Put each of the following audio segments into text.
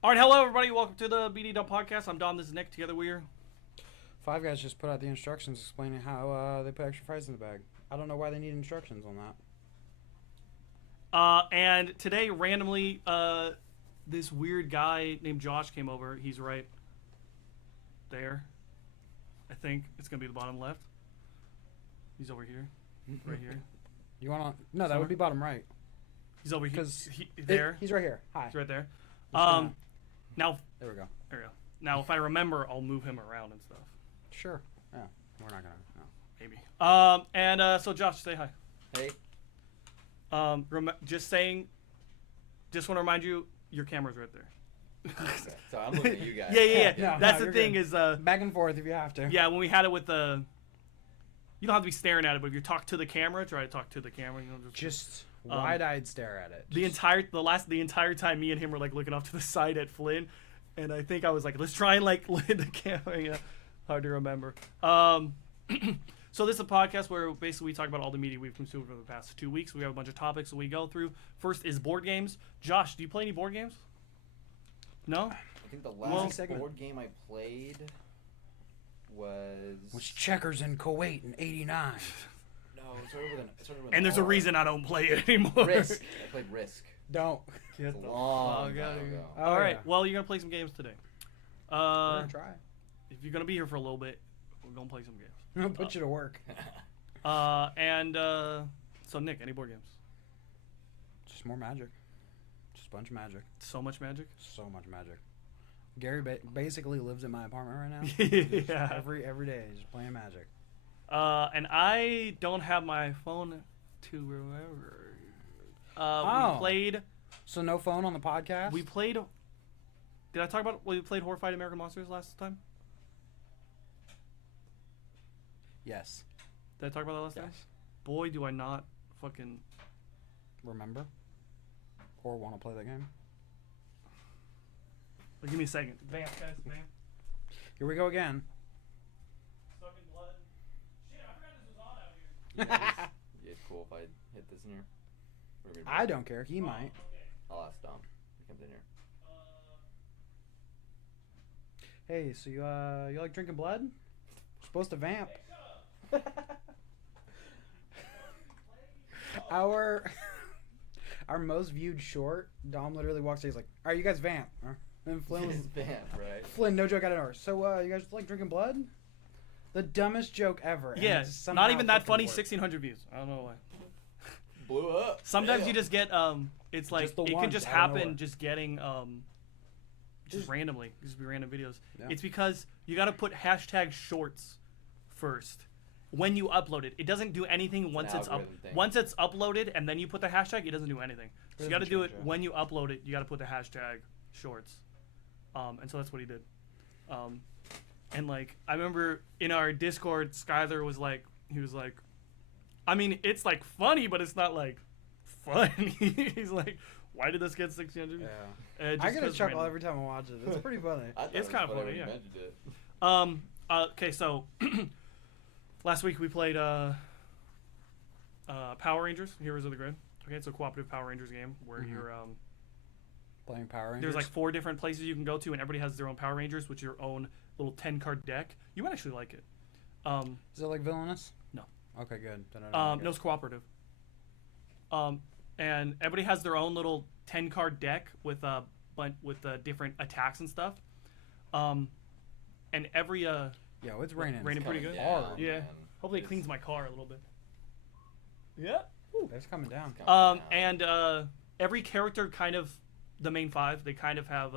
All right, hello everybody. Welcome to the BD Dump Podcast. I'm Dom. This is Nick. Together we are. Five Guys just put out the instructions explaining how they put extra fries in the bag. I don't know why they need instructions on that. And today, randomly, this weird guy named Josh came over. He's right there. I think it's gonna be the bottom left. He's over here, right here. You want to? No, that would be bottom right. He's over here. Because there. He's right here. Hi. He's right there. Now there we go. There we go. Now, if I remember, I'll move him around and stuff. Sure. Yeah. We're not gonna. No. Maybe. So Josh, say hi. Hey. Just want to remind you, your camera's right there. Okay. So I'm looking at you guys. Yeah. No, That's the thing good. is back and forth if you have to. Yeah, when we had it with the, you don't have to be staring at it, but if you talk to the camera, try to talk to the camera. You know, just wide-eyed stare at it. The entire time, me and him were like looking off to the side at Flynn, and I think I was like, let's try and like look at the camera. You know, hard to remember. So this is a podcast where basically we talk about all the media we've consumed for the past 2 weeks. We have a bunch of topics that we go through. First is board games. Josh, do you play any board games? No? I think the last board game I played was Checkers in Kuwait in '89. No, it started with And there's a reason I don't play it anymore. Risk. I played Risk. Don't. It's a long time ago. All right. Well, you're gonna play some games today. We're gonna try. If you're gonna be here for a little bit, we're gonna play some games. I'm gonna put you to work. So Nick, any board games? Just more magic. Just a bunch of magic. So much magic. So much magic. Gary basically lives in my apartment right now. Yeah. Every day, just playing magic. And I don't have my phone to remember. We played. So no phone on the podcast? We played. Did I talk about we played Horrified American Monsters last time? Yes. Did I talk about that last time? Boy, do I not fucking remember or want to play that game. Well, give me a second. Vamp, guys, vamp. Here we go again. Stuck in blood. Shit, I forgot this was on out here. Yeah, it's cool if I hit this in here. I don't care. He might. Okay. I'll ask Dom. He comes in here. Hey, so you like drinking blood? We're supposed to vamp. Hey, shut up. Our most viewed short, Dom literally walks in, he's like, "All right, you guys vamp." And Flynn was Vamp, right? Flynn, no joke out of nowhere. So you guys like drinking blood? The dumbest joke ever. Yeah, not even that funny. 1,600 views. I don't know why. Blew up. Sometimes you just get it's like Just the it can ones just out of nowhere. happen just getting just randomly. Just be random videos. Yeah. It's because you got to put hashtag shorts first when you upload it. It doesn't do anything once it's up. algorithm thing. Once it's uploaded and then you put the hashtag, it doesn't do anything. So you got to do it change, yeah. when you upload it. You got to put the hashtag shorts. And so that's what he did. And like I remember in our Discord, Skyler was like, he was like, I mean, it's like funny, but it's not like funny. He's like, why did this get 600? Yeah. I get a chuckle every time I watch it. It's pretty funny. It's kind of funny, yeah. It. Okay, so last week we played Power Rangers, Heroes of the Grid. Okay, it's a cooperative Power Rangers game where you're Playing Power Rangers. there's like 4 different places you can go to, and everybody has their own Power Rangers, which is your own little 10-card deck. You might actually like it. Is it like Villainous? No. Okay, good. Then I don't like No, it's cooperative. And everybody has their own little 10-card deck with different attacks and stuff. And every Yo, it's raining. raining pretty good. Down, Yeah. man. Hopefully it cleans my car a little bit. Yeah. It's coming down. And every character kind of, the main 5, they kind of have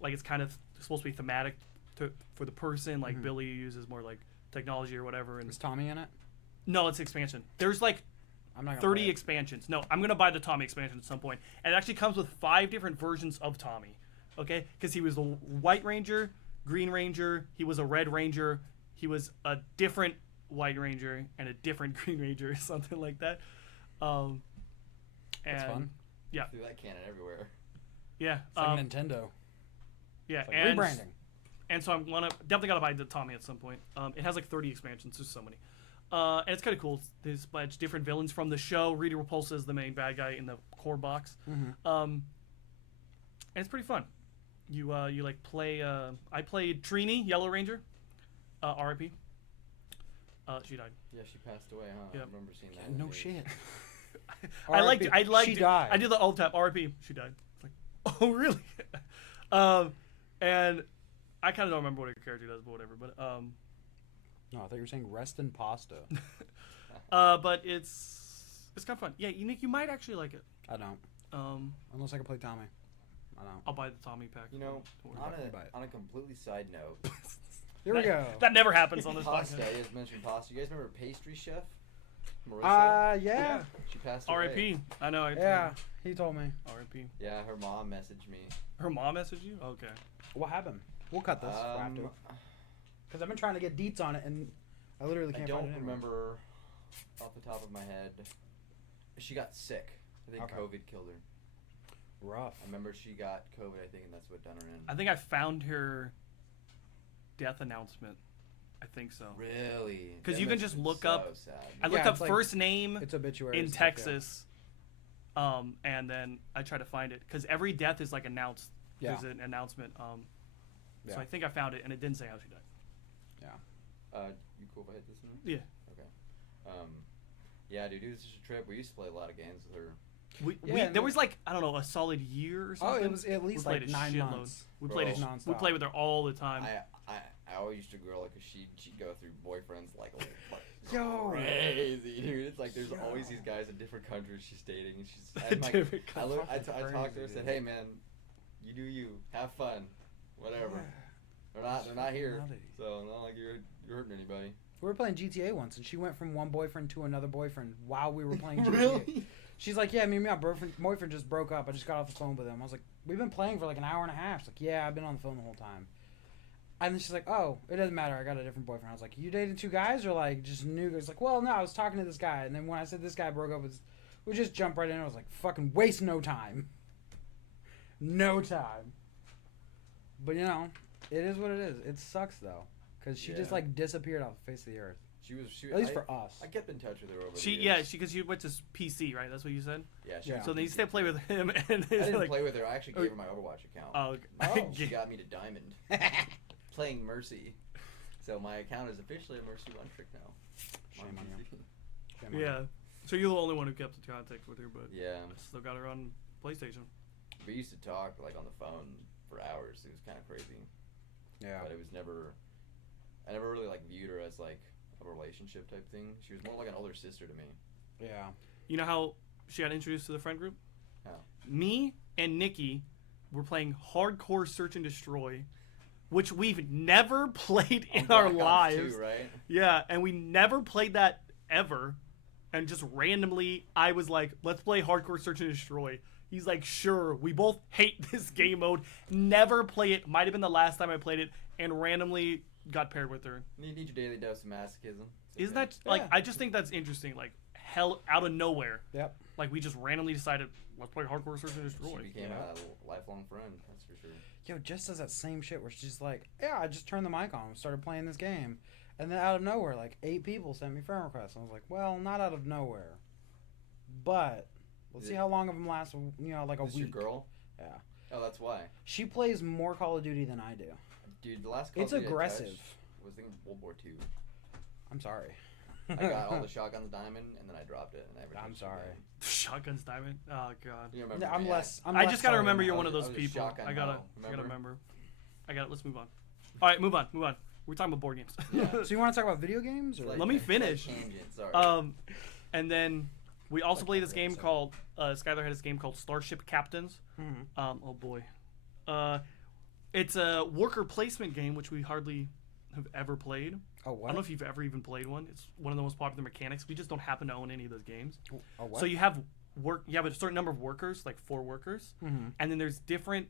like it's kind of supposed to be thematic for the person. Like Billy uses more like technology or whatever. And Is Tommy in it? no, it's expansion. There's like I'm not gonna 30 play it. expansions. No, I'm gonna buy the Tommy expansion at some point. And it actually comes with 5 different versions of Tommy. Okay, because he was the White Ranger, Green Ranger. He was a Red Ranger. He was a different White Ranger and a different Green Ranger, something like that. That's fun. Yeah. Threw that cannon everywhere. Yeah. It's like Nintendo. Yeah. It's like and rebranding. And so I'm definitely gotta buy the Tommy at some point. It has like 30 expansions. There's so many. And it's kind of cool. There's a bunch of different villains from the show. Rita Repulsa is the main bad guy in the core box. it's pretty fun. You like play. I played Trini, Yellow Ranger, R.I.P. She died. Yeah, she passed away, huh? Yep. I remember seeing that. No shit. I liked. She died. I did the alt tap. R.I.P. She died. It's like, oh really? And I kind of don't remember what her character does, but whatever. But No, I thought you were saying rest in pasta. but it's kind of fun. Yeah, Nick, you might actually like it. I don't. Unless I can play Tommy. I don't. I'll buy the Tommy pack. You know, Don't worry about it. on a completely side note, Here we go. That never happens on this pasta. podcast. You guys mentioned pasta. You guys remember pastry chef Marissa? Yeah. She passed away. R.I.P. I know. Yeah, he told me. R.I.P. Yeah, her mom messaged me. Her mom messaged you? Okay. What happened? We'll cut this. Because I've been trying to get deets on it, and I literally I can't don't find it anywhere. remember off the top of my head. She got sick. I think Okay. COVID killed her. Rough. I remember she got COVID, I think, and that's what done her in. I think I found her death announcement. I think so. Really? 'Cause That you can must just have been look so up- sad. I looked Yeah, up it's like- first name It's obituary. in Texas, and then I tried to find it because every death is like announced. Yeah. There's an announcement. So Yeah. I think I found it, and it didn't say how she died. You cool if I hit this one? Yeah. Okay. Yeah, dude, it was just a trip. We used to play a lot of games with her. Yeah, and There was like I don't know a solid year or Oh, something. it was at least We played like a 9 shitload. months. We played Bro. we Nonstop. played with her all the time. I always used to girl because she'd go through boyfriends like Yo. crazy, dude. It's like there's always these guys in different countries she's dating, and she's I'm like, Different I talked to her, Crazy, said, dude. hey man, you do you, have fun, whatever. They're not here, Nutty. so not like you're hurting anybody. We were playing GTA once, and she went from one boyfriend to another boyfriend while we were playing GTA. Really? She's like, yeah, me and my boyfriend just broke up. I just got off the phone with him. I was like, we've been playing for like an hour and a half. She's like, yeah, I've been on the phone the whole time. And then she's like, oh, it doesn't matter. I got a different boyfriend. I was like, you dated 2 guys or like just new guys? Like, well, no, I was talking to this guy. And then when I said this guy broke up, we just jumped right in. I was like, fucking waste no time. No time. But you know, it is what it is. It sucks though. Because she just Yeah. like disappeared off the face of the earth. She At least for us. I kept in touch with her over the She years. because you went to PC, right? That's what you said. Yeah, she Yeah. was So on then you PC. stay play with him, and I it's didn't like, play with her. I actually gave her my Overwatch account. oh, Oh. She got me to Diamond. Playing Mercy. So my account is officially a Mercy 1 trick now. Shame on you. Shame on you. yeah. So you're the only one who kept in contact with her, but Yeah. I still got her on PlayStation. We used to talk like on the phone for hours. It was kind of crazy. Yeah. But it was never. I never really like viewed her as like a relationship type thing. She was more like an older sister to me. Yeah. You know how she got introduced to the friend group? How? Me and Nikki were playing Hardcore Search and Destroy, which we've never played in On our Black Ops lives. 2, right? Yeah, and we never played that ever. And just randomly, I was like, let's play Hardcore Search and Destroy. He's like, sure. We both hate this game mode. Never play it. Might have been the last time I played it. And randomly got paired with her. You need your daily dose of masochism. It's Isn't okay. that, like, Yeah. I just think that's interesting. Like, hell, out of nowhere. Yep. Like, we just randomly decided, let's play Hardcore Search and She Destroy. became Yeah. a lifelong friend. That's for sure. Yo, Jess does that same shit where she's like, yeah, I just turned the mic on and started playing this game. And then out of nowhere, like 8 people sent me friend requests. I was like, well, not out of nowhere. But let's Is see it- how long of them last, you know, like a Is week. your girl? Yeah. Oh, that's why. She plays more Call of Duty than I do. Dude, the last Call It's of Duty I aggressive. touched was I think World War II. I'm sorry. I got all the shotguns diamond and then I dropped it and I never I'm touched it sorry. again. Shotguns Diamond. Oh, God. You remember No, I'm me, less. I'm I less just gotta sorry remember now. you're I one of was- those I was a people. shotgun I gotta hoe, remember. I got it. Let's move on. All right, move on. We're talking about board games. Yeah. So you want to talk about video games? Or? It's like- Let me it's like finish. tangent, sorry. And then we also Like played this every game episode. called Skylar had this game called Starship Captains. Mhm. Oh boy, it's a worker placement game which we hardly have ever played. Oh, I what? don't know if you've ever even played one. It's one of the most popular mechanics. We just don't happen to own any of those games. Oh, what? So you have a certain number of workers, like 4 workers, Mhm. and then there's different.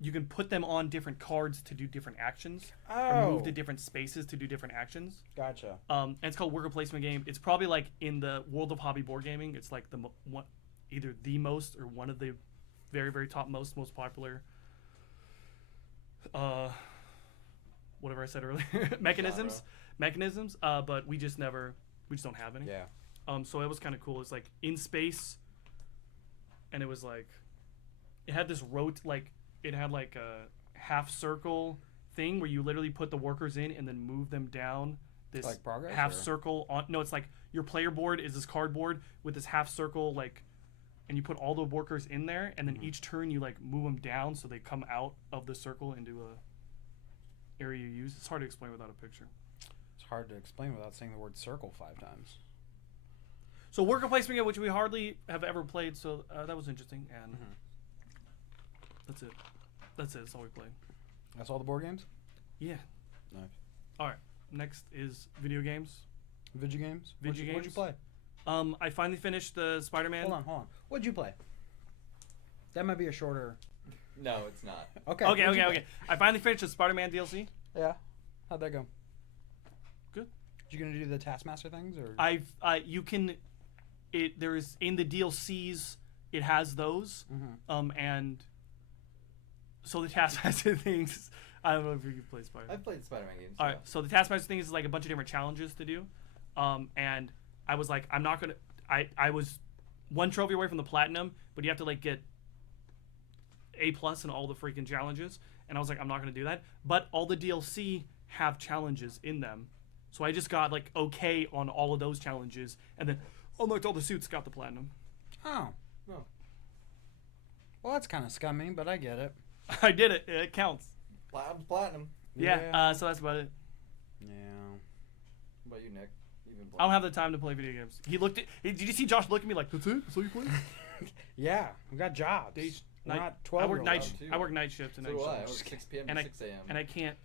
You can put them on different cards to do different actions, or Oh, move to different spaces to do different actions. gotcha. And it's called worker placement game. It's probably like in the world of hobby board gaming. It's like either the most or one of the very very top most popular. Whatever I said earlier, mechanisms. But we just don't have any. Yeah. So it was kind of cool. It's like in space, and it was like it had this it had like a half circle thing where you literally put the workers in and then move them down this Like progress, half or? circle on. No, it's like your player board is this cardboard with this half circle like, and you put all the workers in there, and then each turn you like move them down so they come out of the circle into a area you use. It's hard to explain without a picture. It's hard to explain without saying the word circle 5 times. So worker placement game, which we hardly have ever played, so that was interesting, and that's it. That's it. That's all we played. That's all the board games? Yeah. Nice. All right. Next is video games. Video games? Video What'd you games? play? I finally finished the Spider-Man. Hold on. What'd you play? That might be a shorter... No, it's not. Okay. Okay. what'd you play? I finally finished the Spider-Man DLC. Yeah. How'd that go? Good. You gonna do the Taskmaster things, or? You can, there's in the DLCs, it has those, and so the Taskmaster things. I don't know if you can play Spider-Man. I've played Spider-Man games. All right, so the Taskmaster thing is like a bunch of different challenges to do, and I was like, I'm not gonna. I was one trophy away from the platinum, but you have to like get A+ in all the freaking challenges, and I was like, I'm not gonna do that. But all the DLC have challenges in them, so I just got like okay on all of those challenges, and then unlocked all the suits, got the platinum. Oh. Oh. Well, that's kind of scummy, but I get it. I did it. It counts. Platinum. Yeah. So that's about it. Yeah. What about you, Nick? You've been I don't playing. have the time to play video games. He looked at. Did you see Josh look at me like, that's it? That's all you play? Yeah, we got jobs. We're not 12 I work night. too. I work night shift and So night do I. I shift. work 6 p.m. And to 6 a.m. And I can't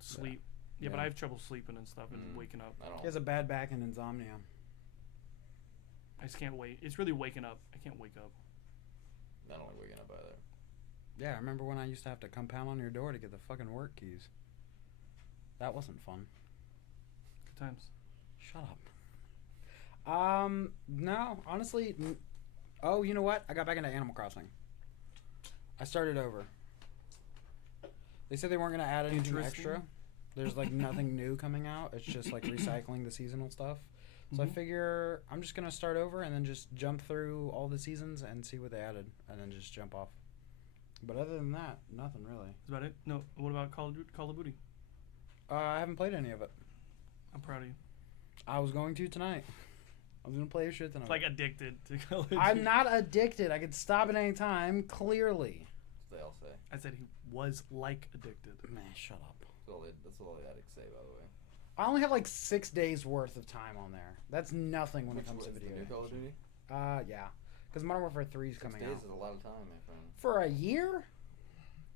sleep. Yeah, but Yeah. I have trouble sleeping and stuff and waking up. I don't. He has a bad back and insomnia. I just can't wait. It's really waking up. I can't wake up. Not only waking up either. Yeah, I remember when I used to have to come pound on your door to get the fucking work keys. That wasn't fun. Good times. Shut up. No, honestly. Oh, you know what? I got back into Animal Crossing. I started over. They said they weren't going to add anything Interesting. extra. There's like nothing new coming out. It's just like recycling the seasonal stuff. So I figure I'm just going to start over and then just jump through all the seasons and see what they added and then just jump off. But other than that, nothing really. Is that it? No. What about Call of Duty? I haven't played any of it. I'm proud of you. I was going to tonight. I was going to play a shit tonight. Like addicted to Call of Duty. I'm not addicted. I could stop at any time, clearly. That's what they all say. I said he was like addicted. Man, shut up. That's all the addicts say, by the way. I only have like 6 days worth of time on there. That's nothing when it comes to What's video the new games. Call of Duty? Yeah. Because Modern Warfare 3 is 6 coming days out. is a lot of time, my friend. For a year?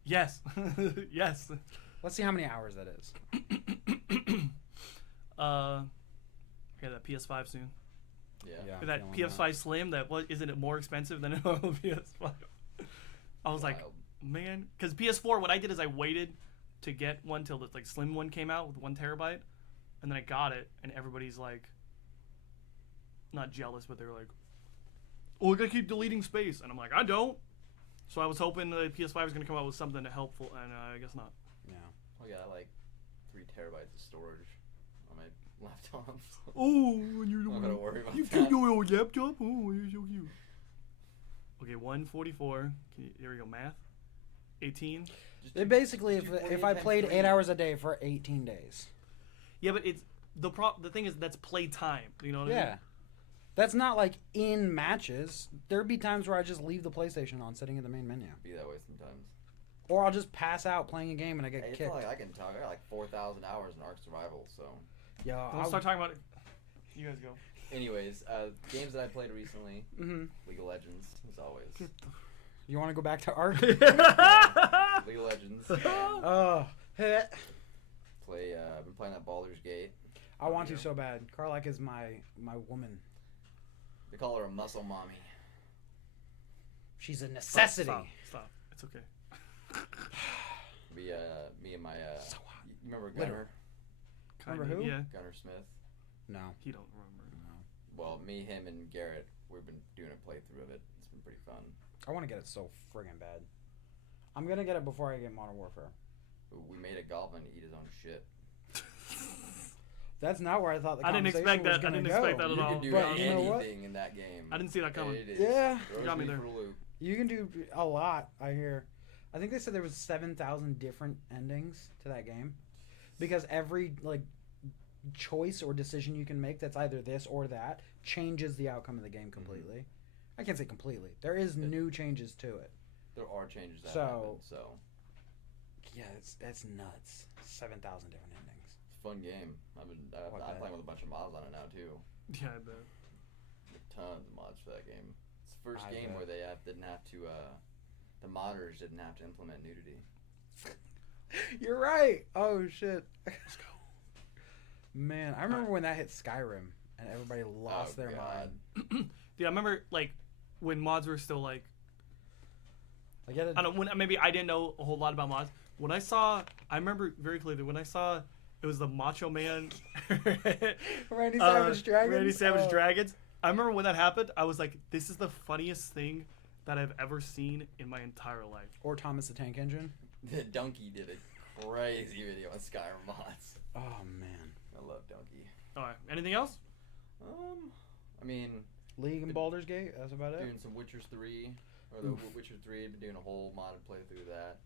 Yes. Yes. Let's see how many hours that is. Yeah, that PS5 soon. Yeah. I'm That feeling PS5 Slim, isn't it more expensive than a normal PS5? I was like, Wild. man, because PS4, what I did is I waited to get one till the like slim one came out with 1 terabyte, and then I got it, and everybody's like, not jealous, but they're like, oh, we gotta keep deleting space, and I'm like, I don't. So I was hoping the PS5 was gonna come out with something helpful, and I guess not. Yeah. Oh yeah, like 3 terabytes of storage on my laptop. So Oh, and you're I'm not gonna worry about you that. took your laptop. Oh, you're so cute. Okay, 144. There we go. Math. 18. It basically, Just do if I 48 played times 8 3. hours a day for 18 days. Yeah, but it's the thing is that's play time. You know what I mean? Yeah. That's not like in matches. There'd be times where I just leave the PlayStation on sitting in the main menu. Be that way sometimes. Or I'll just pass out playing a game and I get Hey, it's kicked. not like I can talk. I got like 4,000 hours in Ark Survival. So, Yeah, Let's start talking about it. You guys go. anyways, games that I played recently. Mm-hmm. League of Legends, as always. You want to go back to Ark? League of Legends. Oh, hit. I've been playing that Baldur's Gate. I want to so bad. Carlac is my woman. They call her a muscle mommy. She's a necessity. Stop. It's okay. Me and my So hot. you remember Literal. Gunner? Remember who? Yeah. Gunner Smith. No. He don't remember. Well, me, him, and Garrett, we've been doing a playthrough of it. It's been pretty fun. I want to get it so friggin' bad. I'm gonna get it before I get Modern Warfare. We made a goblin eat his own shit. That's not where I thought the I didn't conversation expect was that. I gonna didn't go. expect that at You all. can do But you know what? anything in that game. I didn't see that coming. It is. Yeah. Throws You got me me there. for a loop. You can do a lot. I hear. I think they said there was 7,000 different endings to that game, because every choice or decision you can make that's either this or that changes the outcome of the game completely. Mm-hmm. I can't say completely. There is new changes to it. There are changes that So- happen, so Yeah, it's nuts. 7,000 different endings. it's a fun game. I'm playing with a bunch of mods on it now too. Yeah, I bet. Tons of mods for that game. It's the first I game bet. where they didn't have to. The modders didn't have to implement nudity. You're right. Oh shit. Let's go. Man, I remember when that hit Skyrim and everybody lost their mind. Dude, I remember when mods were still Like, I don't know, maybe I didn't know a whole lot about mods. I remember very clearly when I saw it was the Macho Man Randy Savage Dragons. Randy Savage Dragons. I remember when that happened, I was like, this is the funniest thing that I've ever seen in my entire life. Or Thomas the Tank Engine. The Donkey did a crazy video on Skyrim mods. Oh man. I love Donkey. All right. Anything else? I mean, League and Baldur's Gate. That's about it. doing some Witchers 3, or the Witcher 3. Been doing a whole modded playthrough of that.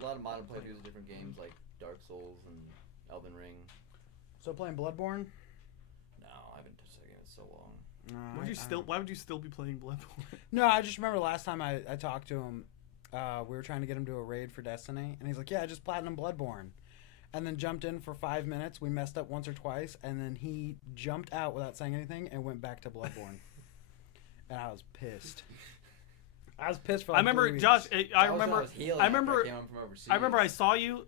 A lot of modded playthroughs of different games like Dark Souls and Elden Ring. So playing Bloodborne. No, I haven't touched that game in so long. No, Why would you still be playing Bloodborne? No, I just remember last time I talked to him, we were trying to get him to a raid for Destiny, and he's like, "Yeah, I just platinum Bloodborne," and then jumped in for 5 minutes. We messed up once or twice, and then he jumped out without saying anything and went back to Bloodborne, and I was pissed. I was pissed for. I remember 3 weeks. Josh. I That was when remember. was healing I after remember. came home from overseas. I remember I saw you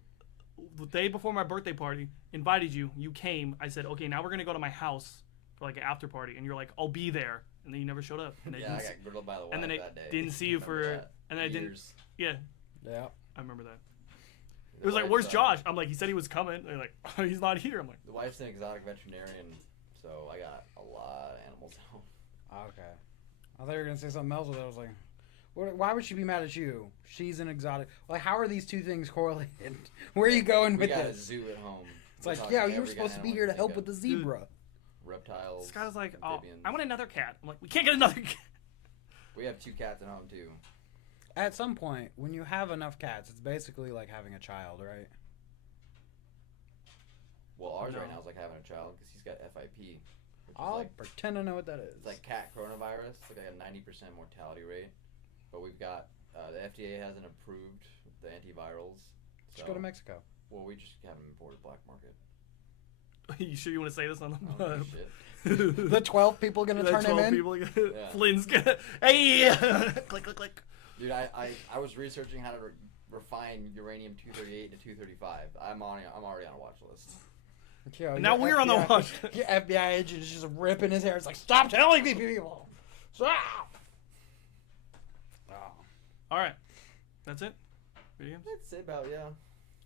the day before my birthday party. Invited you. You came. I said, okay, now we're gonna go to my house for like an after party, and you're like, I'll be there, and then you never showed up. And Yeah, I got griddled by the wife and then I that day. didn't see you Remember for. that. And then I didn't. Years. Yeah, Yeah. I remember that. The It was like, wife's, where's Josh? I'm like, he said he was coming. And they're like, oh, he's not here. I'm like, The wife's an exotic veterinarian, so I got a lot of animals at home. Okay. I thought you were gonna say something else with it. I was like, why would she be mad at you? She's an exotic. Like, how are these two things correlated? Where are you going We with got a this? zoo at home. It's like, yeah, you were supposed to be here to help with the zebra. Reptiles. this guy's like, oh, amphibians. I want another cat. I'm like, we can't get another cat. We have 2 cats at home too. At some point, when you have enough cats, it's basically like having a child, right? Well, ours No. right now is like having a child because he's got FIP. Which is I'll like, pretend to know what that is. it's like cat coronavirus. It's like a 90% mortality rate. But we've got the FDA hasn't approved the antivirals. Just go to Mexico. Well, we just haven't imported black market. You sure you want to say this on the? Oh shit. The 12 people gonna turn him in? People, Yeah. Flynn's gonna. Hey, click, click, click. Dude, I was researching how to refine uranium 238 to 235. I'm already on a watch list. Yo, Now your we're on the FBI watch. Your FBI agent is just ripping his hair. It's like, stop telling me, people. Stop. Oh. All right, that's it. Video games. That's it about, yeah.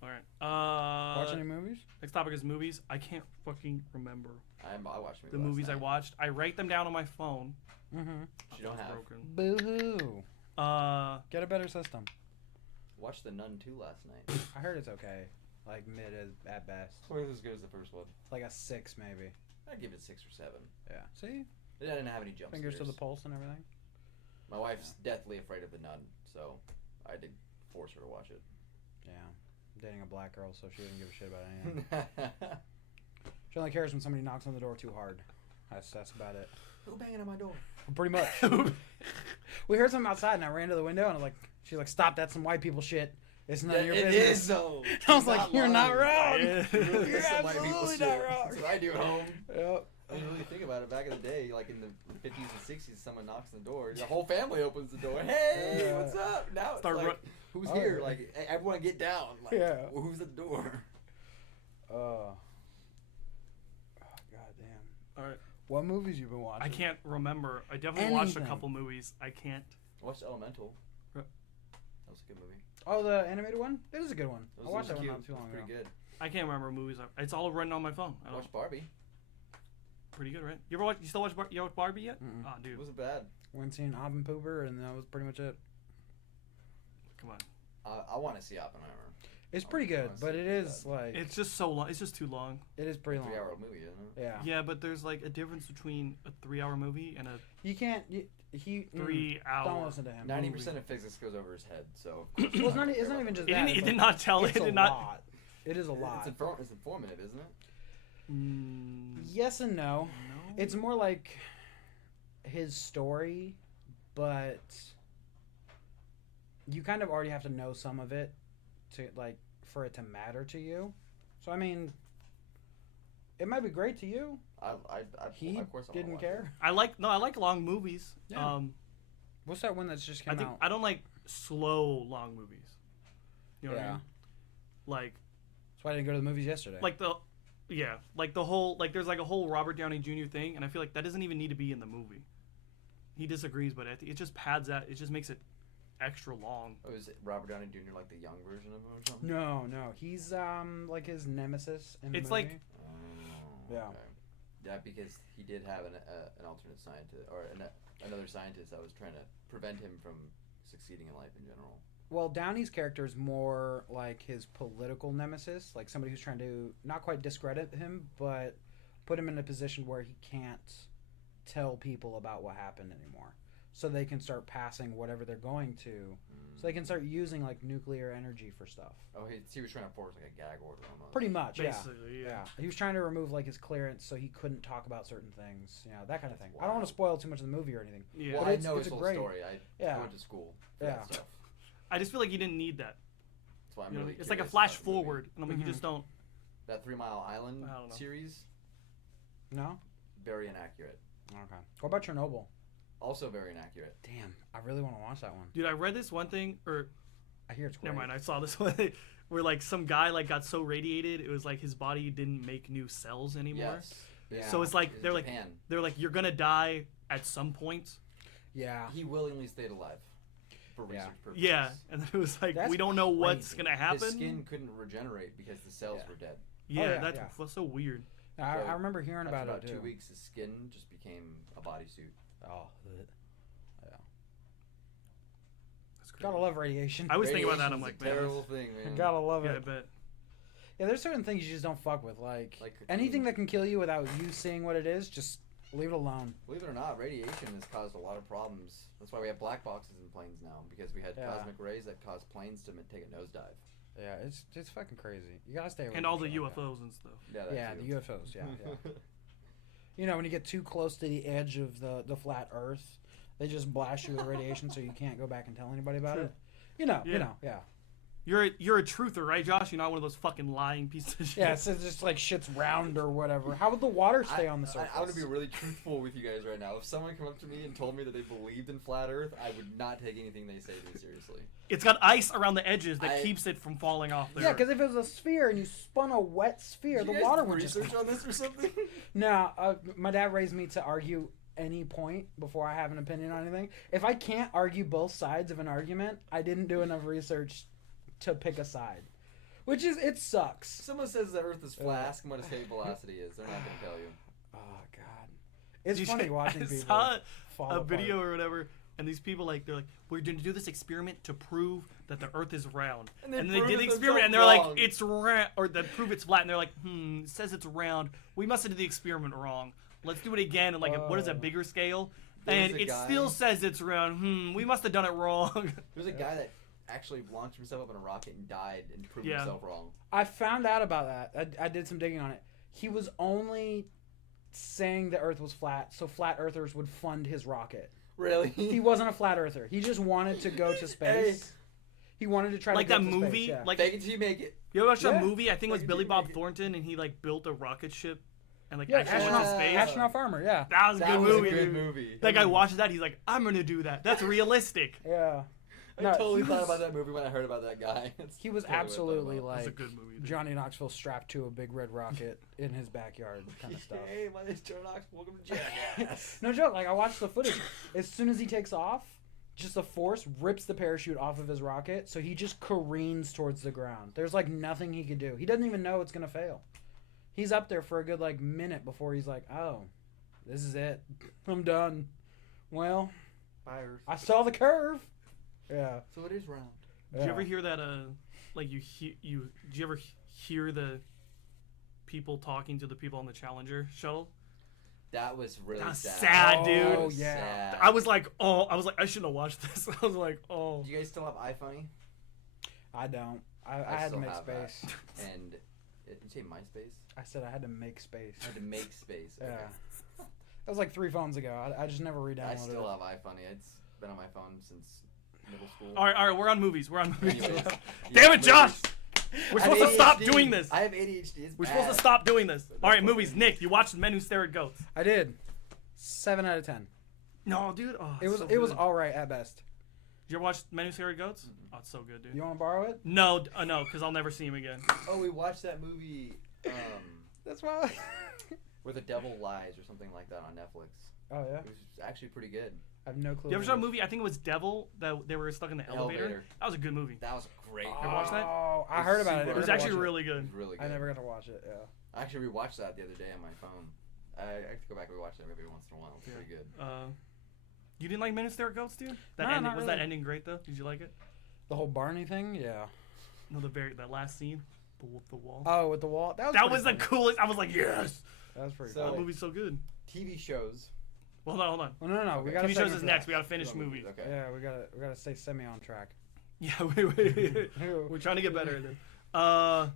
All right. Watch any movies? Next topic is movies. I can't fucking remember I watched the movies I watched. I write them down on my phone. Mm-hmm. You don't Phone's have. broken. Boo-hoo. Get a better system. Watched The Nun 2 last night. I heard it's okay. Like mid at best. It was as good as the first one. Like a 6 maybe. I'd give it 6 or 7. Yeah. See? It didn't have any jump Fingers to scares. the pulse and everything. My wife's deathly afraid of The Nun, so I had to force her to watch it. Yeah. I'm dating a black girl, so she doesn't give a shit about anything. She only cares when somebody knocks on the door too hard. That's about it. Who banging on my door? Pretty much. We heard something outside, and I ran to the window, and I was like, she's like, stop, that's some white people shit. It's none of your It business. is though. I was like, you're not wrong. Yeah. You're Some white people absolutely shit. not wrong. That's what I do at home. Yep. I didn't really think about it back in the day, like in the 50s and 60s, someone knocks on the door, the whole family opens the door. Hey, Yeah. what's up? Now it's Start like, run- who's Oh, here? yeah. Like, hey, everyone get down. Like, Yeah. well, who's at the door? God damn. All right. What movies you been watching? I can't remember. I definitely watched a Anything. couple movies. I can't. I watched Elemental. Right. That was a good movie. Oh, the animated one? It is a good one. It I watched that was one cute. not too long Pretty ago. good. I can't remember movies. It's all written on my phone. I I don't watched Barbie. Pretty good, right? You ever watch? You still watch? You watch Barbie yet? Mm-mm. Oh, It dude, wasn't bad. Went and seen Oppen Pooper, and that was pretty much it. come on. I want to see Oppenheimer. It's pretty good, but it is like It's just so long. It's just too long. it is pretty long. 3-hour movie, isn't it? Yeah. Yeah, but there's like a difference between a 3-hour movie and a You can't. He 3-hour. Don't listen to him. 90% of physics goes over his head, so. Well, it's not even just that. It it's did like, not tell. It's It a did not. lot. It is a lot. It's informative, isn't it? Yes and no. No. It's more like his story, but you kind of already have to know some of it to like for it to matter to you. So I mean, it might be great to you. He He didn't care. I like long movies. Yeah. What's that one that's just I came think out? I don't like slow long movies. You know what I Yeah. mean? Like That's why I didn't go to the movies yesterday. like the whole there's like a whole Robert Downey Jr. thing, and I feel like that doesn't even need to be in the movie. He disagrees, but I think it just pads that. It just makes it extra long. Oh, is it Robert Downey Jr. like the young version of him or something? No, he's like his nemesis in the It's movie. like- Yeah. Okay. Yeah, because he did have an alternate scientist or another scientist that was trying to prevent him from succeeding in life in general. Well, Downey's character is more like his political nemesis, like somebody who's trying to not quite discredit him, but put him in a position where he can't tell people about what happened anymore. So they can start passing whatever they're going to. So they can start using like nuclear energy for stuff. Oh, he was trying to force like a gag order almost. Pretty much, Basically, yeah. He was trying to remove like his clearance so he couldn't talk about certain things, that kind of thing. I don't want to spoil too much of the movie or anything. Yeah. Well, But I it's- know it's his a whole great- story. I went to school for Yeah. that stuff. I just feel like you didn't need that. That's why I'm You know, really it's like a curious flash about the movie. forward, and I'm like, you just don't. That 3 Mile Island I don't know. series, No? very inaccurate. Okay. What about Chernobyl? Also very inaccurate. Damn, I really want to watch that one. Dude, I read this one thing, or I hear it's great. never mind, I saw this one where like some guy like got so radiated, it was like his body didn't make new cells anymore. Yes. Yeah. So it's like in they're like Japan. you're gonna die at some point. Yeah. He willingly stayed alive for research purposes. Yeah, and then it was like That's we don't know what's crazy. gonna happen. His skin couldn't regenerate because the cells Yeah. were dead. Yeah, Oh, yeah, that's yeah. so weird. I remember hearing After about about it too. 2 weeks, his skin just became a bodysuit. Oh, yeah. That's crazy. Gotta love radiation. I was thinking about that. I'm Radiation's like, a man, terrible thing, man. Gotta love yeah, I it. bet. Yeah, there's certain things you just don't fuck with. Like Like anything cocaine. that can kill you without you seeing what it is, just leave it alone. Believe it or not, radiation has caused a lot of problems. That's why we have black boxes in planes now, because we had Yeah. cosmic rays that caused planes to take a nosedive. Yeah, it's fucking crazy. You gotta stay away. And from all the shit like that. UFOs and stuff. Yeah, that Yeah, too. the UFOs. Yeah, yeah. When you get too close to the edge of the flat Earth, they just blast you with radiation, so you can't go back and tell anybody about True. it. You know, Yeah. yeah. You're a truther, right, Josh? You're not one of those fucking lying pieces of shit. Yeah, so it's just like shit's round or whatever. How would the water stay on the surface? I want to be really truthful with you guys right now. If someone came up to me and told me that they believed in flat Earth, I would not take anything they say to me seriously. It's got ice around the edges that I- keeps it from falling off there. Yeah, because if it was a sphere and you spun a wet sphere, Did the you guys water do would just. research on this or something? No, my dad raised me to argue any point before I have an opinion on anything. If I can't argue both sides of an argument, I didn't do enough research to pick a side. Which is, it sucks. Someone says the Earth is flat. Ask them what escape velocity is. They're not going to tell you. Oh, God. It's You funny should- watching I people saw fall a apart. video or whatever, and these people they're like, we're going to do this experiment to prove that the Earth is round. And And they they did proved the experiment, and they're themselves like, wrong. it's round, or they prove it's flat, and they're like, it says it's round. We must have did the experiment wrong. Let's do it again, and what is a bigger scale? There was And a it guy- still says it's round. We must have done it wrong. There's a guy that actually launched himself up in a rocket and died and proved Yeah. himself wrong. I found out about that. I did some digging on it. He was only saying the Earth was flat, so flat earthers would fund his rocket. Really? He wasn't a flat earther. He just wanted to go to space. He wanted to try Like to go that to movie, space, yeah. like Fake it till you make it. you ever watched that Yeah. movie? I think it was Like, Billy you Bob make it- Thornton, and he built a rocket ship, and yeah, actually went to astronaut, space. astronaut farmer, yeah. That was a That good was movie. a good dude. movie. That guy watches that. He's like, I'm gonna do that. That's realistic. Yeah. I No, totally he thought was- about that movie when I heard about that guy. That's He was totally what I thought absolutely about. That's a like good movie. dude. Johnny Knoxville strapped to a big red rocket in his backyard kind of stuff. Hey, my name's John Knox. Welcome to Jackass. No joke, like I watched the footage. As soon as he takes off, just the force rips the parachute off of his rocket, so he just careens towards the ground. There's like nothing he could do. He doesn't even know it's gonna fail. He's up there for a good like minute before he's like, oh, this is it. I'm done. Well, Fires. I saw the curve. Yeah. So it is round. Did you ever hear that? Like did you ever hear the people talking to the people on the Challenger shuttle? That was really That was sad. sad, dude. Oh, yeah. Sad. I was like, I shouldn't have watched this. I was like, oh. Do you guys still have iFunny? I don't. I had to still make have that. space. And did you say MySpace? I said I had to make space. I had to make space. Yeah. Okay. That was like 3 phones ago. I just never re-downloaded I still it. have iFunny. It's been on my phone since middle school. All right, we're on movies. We're on movies. Anyways, Damn it, movies. Josh! We're I have supposed to stop ADHD. doing this. I have ADHD. It's We're bad. supposed to stop doing this. All right, That's movies. fine. Nick, you watched Men Who Stare at Goats. I did. 7 out of 10. No, dude. Oh, It was so it was good. all right at best. Did you ever watch Men Who Stare at Goats? Oh, it's so good, dude. You want to borrow it? No, no, because I'll never see him again. Oh, we watched that movie That's why. where the devil lies or something like that on Netflix. Oh yeah. It was actually pretty good. I have no clue. You ever what saw a it is. movie? I think it was Devil that they were stuck in the elevator. Elevator. That was a good movie. That was great. ever watched that? Oh, I It's heard about it. I super- It was never actually watched really It good. was really it. good. I never got to watch it. Yeah. I actually rewatched that the other day on my phone. I have to go back and rewatch that every once in a while. It's pretty good. You didn't like Men Who Stare at Goats, dude? That No, ending, not was that really. ending great though? Did you like it? The whole Barney thing. Yeah. No, that last scene, the wall. Oh, with the wall. That was. that pretty was the funny. coolest. I was like, yes. That was pretty. So- That funny. movie's so good. TV shows. Well, hold on. Well, no. We Okay. got TV shows is next. We gotta finish Oh, movies. Okay. Yeah, we gotta stay semi on track. Yeah, we're trying to get better at it.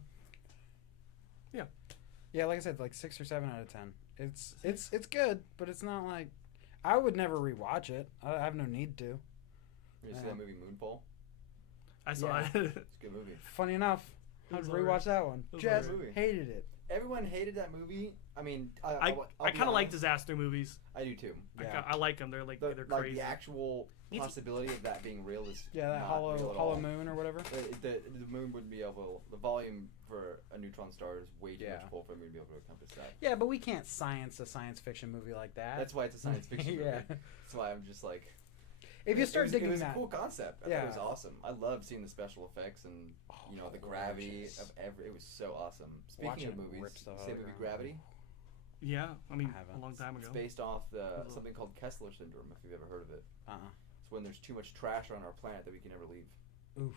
Yeah, like I said, like 6 or 7 out of 10. It's good, but it's not like I would never rewatch it. I have no need to. You ever see Yeah. that movie Moonfall? I saw Yeah. it. It's a good movie. Funny enough, It I'd was rewatch alright. that one. It was Jess alright. hated it. Everyone hated that movie. I mean, I I'll be kind of like honest, disaster movies. I do too. Yeah. I like them. They're like The, they're like crazy. the actual It's- possibility of that being real is Yeah, that not hollow real at hollow all. moon or whatever. The moon wouldn't be able. The volume for a neutron star is way too Yeah. much pull for a moon to be able to encompass that. Yeah, but we can't science a science fiction movie like that. That's why it's a science fiction movie. Yeah. That's why I'm just like. If you start digging it was that, a cool concept. I thought Yeah. it was awesome. I loved seeing the special effects and the gravity gorgeous. of every. It was so awesome. Speaking Watching of it movies, rips the you hell see out the of movie the ground. Gravity? Yeah, I mean, I haven't. a long time ago. It's based off Was it- something called Kessler syndrome. If you've ever heard of it, uh-uh. it's when there's too much trash on our planet that we can never leave. Oof.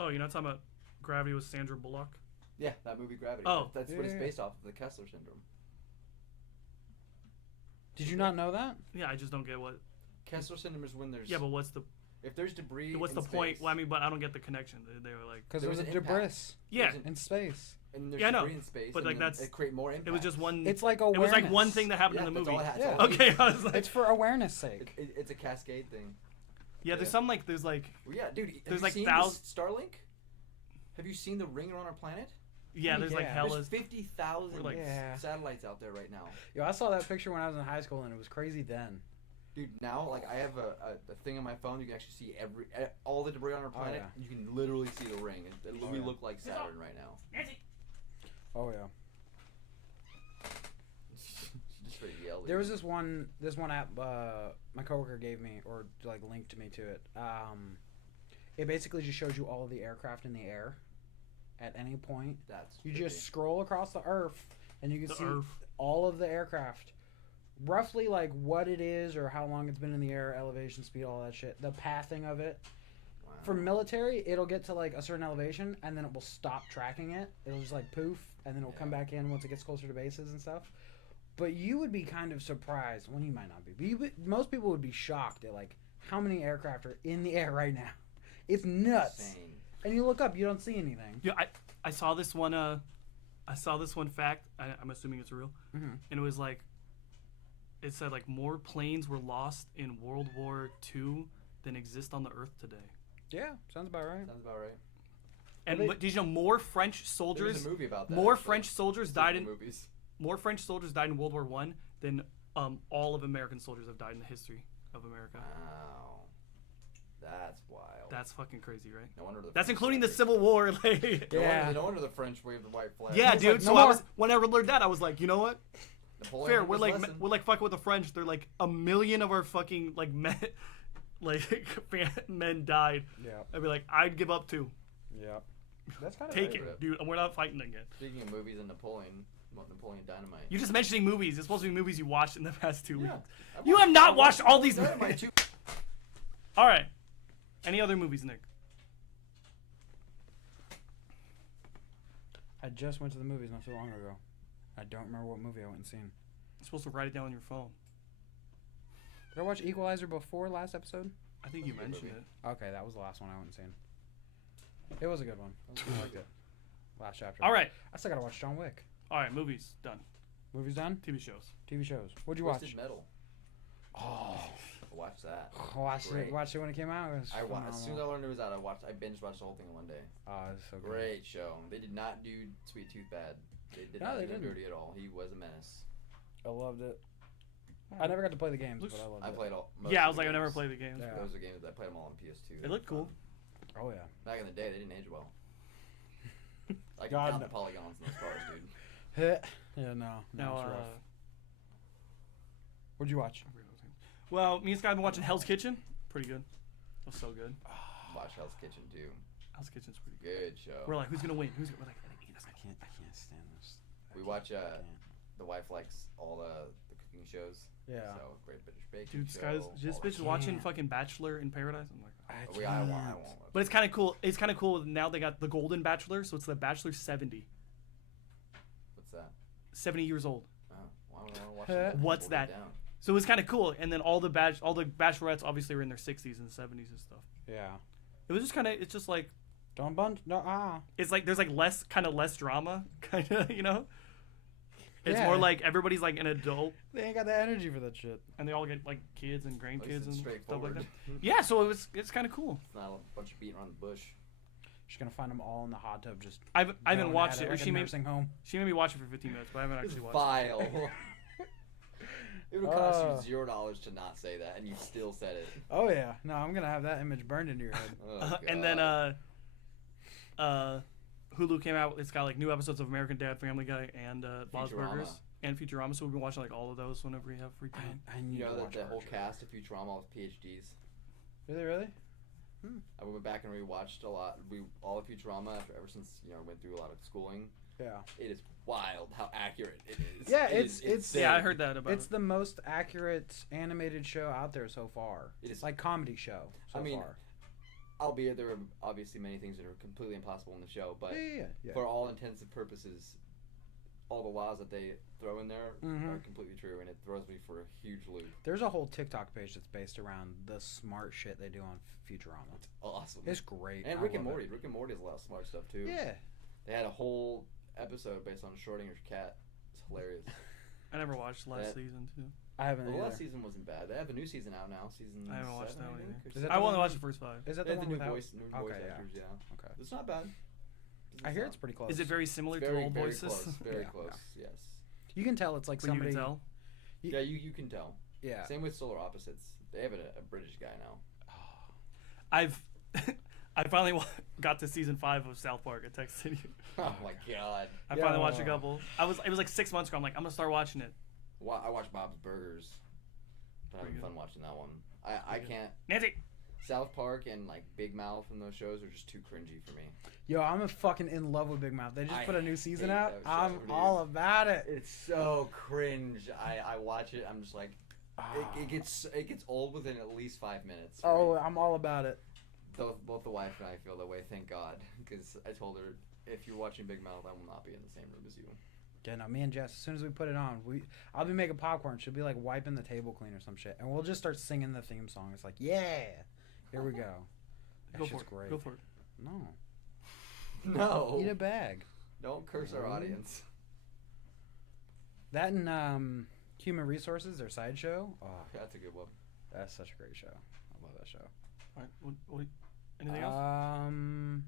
Oh, you're not talking about Gravity with Sandra Bullock? Yeah, that movie Gravity. Oh. That's what it's Yeah. based off of, the Kessler syndrome. Did you not know that? Yeah, I just don't get what. Kessler syndrome is when there's Yeah, but what's the if there's debris. what's in the point? space, Well, I mean, but I don't get the connection. They were like, Because There there was was a an debris impact. yeah, There's in space. and there's Yeah, I know, debris in space. but, and like, then that's- it create more impact. it was just one. It's like It awareness. was like one thing that happened Yeah, in the that's movie. all it had. Yeah. That's all it Okay, I was like, It's for awareness sake. It's a cascade thing. yeah, there's yeah. some like there's like Well, yeah, dude. There's have like you seen Starlink? Have you seen the ring around our planet? yeah, there's like Yeah. hella. There's 50,000 We're like- Yeah. satellites out there right now. Yo, I saw that picture when I was in high school and it was crazy then. Dude, now like I have a thing on my phone. You can actually see all the debris on our planet. yeah. You can literally see the ring. We yeah. look like Saturn right now. Oh yeah. Just for yell. There was this one app my coworker gave me or like linked me to it. It basically just shows you all of the aircraft in the air at any point. That's You trippy. just scroll across the earth and you can The see Earth. all of the aircraft. Roughly like what it is or how long it's been in the air, elevation, speed, all that shit. The pathing of it. Wow. For military, it'll get to like a certain elevation and then it will stop tracking it. It'll just like poof and then it'll come back in once it gets closer to bases and stuff. But you would be kind of surprised. Well, you might not be. But most people would be shocked at like how many aircraft are in the air right now. It's nuts. Insane. And you look up, you don't see anything. Yeah, I saw this one. I saw this one fact. I'm assuming it's real, Mhm. and it was like, it said like more planes were lost in World War II than exist on the Earth today. Yeah, sounds about right. Sounds about right. And they- did you know more French There was soldiers? a movie about that. More actually. French soldiers Speaking died of in movies. more French soldiers died in World War I than all of American soldiers have died in the history of America. Wow. That's wild. That's fucking crazy, right? No wonder the That's French including the started- Civil War. Like, Yeah. No wonder the French waved the white flag. yeah, It's dude. like, so no I more. was when I learned that, I was like, you know what? Napoleon Fair. learned We're his like lesson. we're like fucking with the French. They're like 1 million of our fucking like men, like men died. Yeah. I'd be like, I'd give up too. Yeah. That's kind of Take right. it, dude. And we're not fighting again. Speaking of movies and Napoleon Dynamite. You're just mentioning movies. It's supposed to be movies you watched in the past 2 weeks. I You have not I watched all these Napoleon movies. Dynamite too. All right. Any other movies, Nick? I just went to the movies not too long ago. I don't remember what movie I went and seen. You're supposed to write it down on your phone. Did I watch Equalizer before last episode? I think you That's a good mentioned movie. it. Okay, that was the last one I went and seen. It was a good one. I liked it. Last chapter. All right. I still gotta watch John Wick. All right. Movies done. Movies done? TV shows. TV shows. What'd you watch? Twisted Metal. Oh, Watch that. watched Great. it. Watched it when it came out. It was As soon as I learned it was out, I binge watched the whole thing in one day. Oh, it's so good. Great show. They did not do Sweet Tooth bad. They did No, not they do him didn't. dirty at all. He was a menace. I loved it. I never got to play the games, Looks- but I loved I it. played all. Yeah, I of was the like, I never games. played the games. Yeah. Those are games I played them all on PS2. They looked cool. Oh yeah. Back in the day, they didn't age well. I can God, count no. the polygons in those cars, dude. Yeah, no. Now, it's rough. What'd you watch? well, me and Sky have been watching Hell's Kitchen. Pretty good. It was so good. Watch Hell's Kitchen too. Hell's Kitchen's pretty good. Good show. We're like, who's gonna win? Who's gonna? We're like, I can't stand this. We watch. I can't. The wife likes all the cooking shows. Yeah. So Great British Baking dude, Show. Sky's this all bitch is that. watching can't. fucking Bachelor in Paradise. I'm like, I I can't. won't. but it's kind of cool. It's kind of cool now they got the Golden Bachelor, so it's the Bachelor 70, What's that? 70 years old. Oh, why don't I watch Huh? that? What's Hold it that? down. So it was kind of cool. And then all the bachelorettes obviously were in their 60s and 70s and stuff. Yeah. It was just kind of. It's just like Don't bunch. No. it's like there's like less drama, kind of, you know. It's Yeah. more like everybody's like an adult, They ain't got the energy for that shit. and they all get like kids and At least grandkids it's and stuff like straightforward. that. Yeah, so it's kind of cool. It's not a bunch of beating around the bush. Just gonna find them all in the hot tub, just. I haven't going watched at it. Or like a she made nursing home. me watch it for 15 minutes, but I haven't It's actually watched vile. It would cost you Oh. $0 to not say that, and you still said it. Oh yeah. No, I'm gonna have that image burned into your head. Oh, it. And then God. Hulu came out. It's got like new episodes of American Dad, Family Guy, and Bob's Futurama. Burgers and Futurama. So we've been watching like all of those whenever we have free time. I need You know to that watch the whole Archer. cast of Futurama with PhDs. Really? I went back and rewatched a lot. All of Futurama ever since went through a lot of schooling. Yeah. It is wild how accurate it is. Yeah, It it's- is insane. Yeah, I heard that about It's it. the most accurate animated show out there so far. It is. It's like comedy show so I mean, far. Albeit there are obviously many things that are completely impossible in the show, but Yeah. for all intents and purposes, all the laws that they throw in there are Mhm. completely true, and it throws me for a huge loop. There's a whole TikTok page that's based around the smart shit they do on Futurama. Awesome. It's great. And I Rick and love Morty. Rick and Morty has a lot of smart stuff too. it. Yeah. They had a whole episode based on Schrodinger's cat. It's hilarious. I never watched last That- season too. I haven't Well, the last either. season wasn't bad. They have a new season out now. Season I haven't watched 7, that one I think, either. or Is that I the only one- watched the first 5. Is that They the have one the new without? voice, Okay, yeah. actors, yeah. Okay. It's not bad. I hear it's pretty close. Is it very similar very, to old very voices? close. Very Yeah. close. Yes. You can tell it's like When you somebody. can tell. Yeah, you can tell. Yeah. Same with Solar Opposites. They have a British guy now. I've I finally got to season 5 of South Park. I texted you. Oh my god. I finally watched a Yeah. couple. It was like 6 months ago. I'm like, I'm gonna start watching it. I watched Bob's Burgers. But I'm Pretty having good. fun watching that one. I good. can't. Nancy. South Park and like Big Mouth and those shows are just too cringy for me. Yo, I'm fucking in love with Big Mouth. They just I put a new season hate out. those show, I'm dude. all about it. It's so cringe. I watch it. I'm just like, it gets old within at least 5 minutes. for Oh, me. I'm all about it. Both the wife and I feel that way. Thank God, because I told her if you're watching Big Mouth, I will not be in the same room as you. Yeah, no, me and Jess, as soon as we put it on, I'll be making popcorn. She'll be like wiping the table clean or some shit, and we'll just start singing the theme song. It's like, yeah, here we go. That Go shit's for it. great. Go for it. No, No, eat a bag. don't curse our No. audience. That and Human Resources, their sideshow. Oh, That's a good one. that's such a great show. I love that show. All right. Anything else?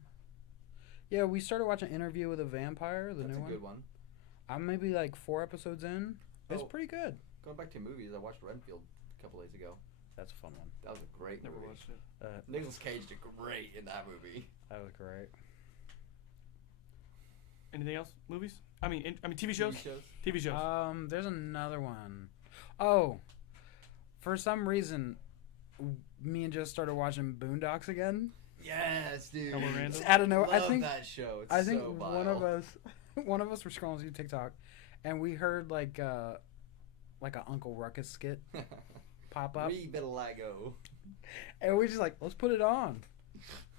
Yeah, we started watching Interview with a Vampire, the That's new a one. good one. I'm maybe like 4 episodes in. It's Oh. pretty good. Going back to movies, I watched Renfield a couple days ago. That's a fun one. That was a great Never movie. watched it. Nicolas Cage did great in that movie. That was great. Anything else? Movies? I mean, TV shows. TV shows? TV shows. There's another one. Oh, for some reason, me and Jess started watching Boondocks again. Yes, dude. Hella random. Just out of nowhere. Love I think that show. It's I think so one of vile. one of us were scrolling through TikTok, and we heard like a Uncle Ruckus skit pop up, Revitiligo. and we just like, let's put it on.